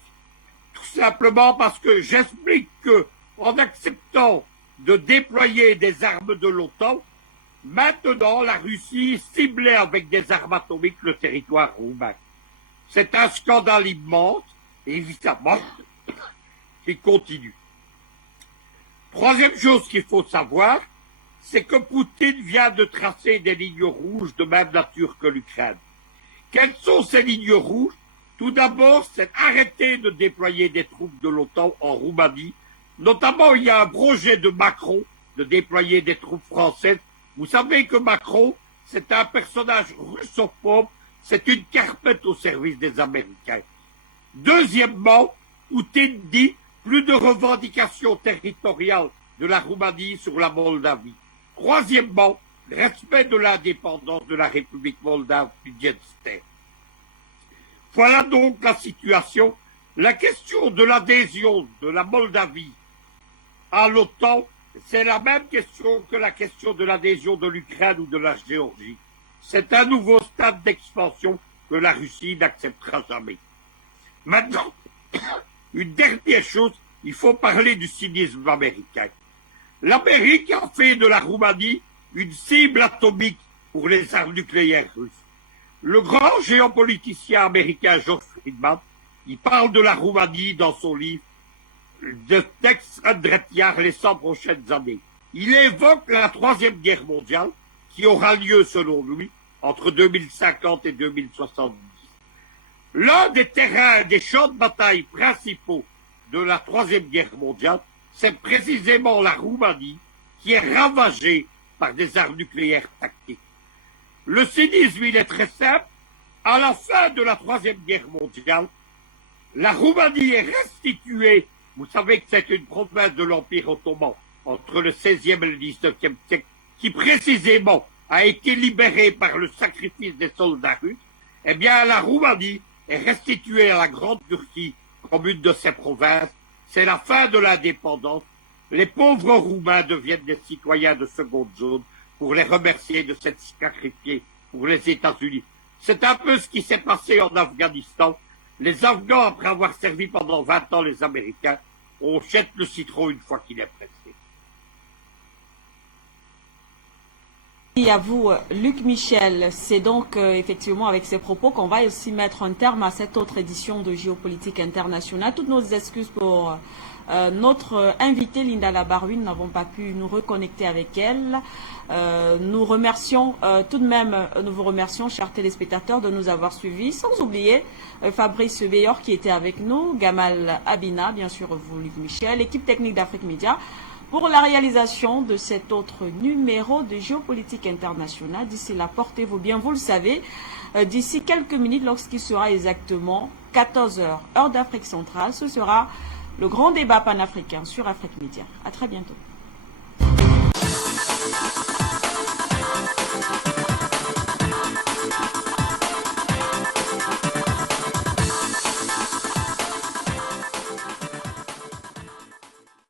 tout simplement parce que j'explique que, en acceptant de déployer des armes de l'OTAN, maintenant la Russie ciblait avec des armes atomiques le territoire roumain. C'est un scandale immense, évidemment, qui continue. Troisième chose qu'il faut savoir, c'est que Poutine vient de tracer des lignes rouges de même nature que l'Ukraine. Quelles sont ces lignes rouges? Tout d'abord, c'est arrêter de déployer des troupes de l'OTAN en Roumanie. Notamment, il y a un projet de Macron de déployer des troupes françaises. Vous savez que Macron, c'est un personnage russophobe, c'est une carpette au service des Américains. Deuxièmement, Poutine dit plus de revendications territoriales de la Roumanie sur la Moldavie. Troisièmement, respect de l'indépendance de la République moldave du Dniester. Voilà donc la situation. La question de l'adhésion de la Moldavie à l'OTAN, c'est la même question que la question de l'adhésion de l'Ukraine ou de la Géorgie. C'est un nouveau stade d'expansion que la Russie n'acceptera jamais. Maintenant, une dernière chose, il faut parler du cynisme américain. L'Amérique a fait de la Roumanie une cible atomique pour les armes nucléaires russes. Le grand géopoliticien américain George Friedman, il parle de la Roumanie dans son livre de Tex Andretiar, les 100 prochaines années. Il évoque la Troisième Guerre mondiale qui aura lieu, selon lui, entre 2050 et 2070. L'un des terrains, des champs de bataille principaux de la Troisième Guerre mondiale, c'est précisément la Roumanie qui est ravagée par des armes nucléaires tactiques. Le cynisme, il est très simple. À la fin de la Troisième Guerre mondiale, la Roumanie est restituée. Vous savez que c'est une province de l'Empire ottoman entre le XVIe et le XIXe siècle, qui précisément a été libérée par le sacrifice des soldats russes. Eh bien, la Roumanie est restituée à la Grande Turquie comme une de ses provinces. C'est la fin de l'indépendance. Les pauvres Roumains deviennent des citoyens de seconde zone pour les remercier de s'être sacrifiés pour les États-Unis. C'est un peu ce qui s'est passé en Afghanistan. Les Afghans, après avoir servi pendant 20 ans les Américains, on jette le citron une fois qu'il est pressé. Merci à vous, Luc Michel. C'est donc effectivement avec ces propos qu'on va aussi mettre un terme à cette autre édition de Géopolitique internationale. Toutes nos excuses pour notre invitée Linda Labarui, nous n'avons pas pu nous reconnecter avec elle. Nous remercions tout de même, nous vous remercions, chers téléspectateurs, de nous avoir suivis, sans oublier Fabrice Beyor qui était avec nous, Gamal Abina, bien sûr vous, Luc Michel, l'équipe technique d'Afrique Média, pour la réalisation de cet autre numéro de Géopolitique internationale. D'ici là, portez-vous bien, vous le savez, d'ici quelques minutes, lorsqu'il sera exactement 14h, heure d'Afrique centrale, ce sera le grand débat panafricain sur Afrique Média. À très bientôt.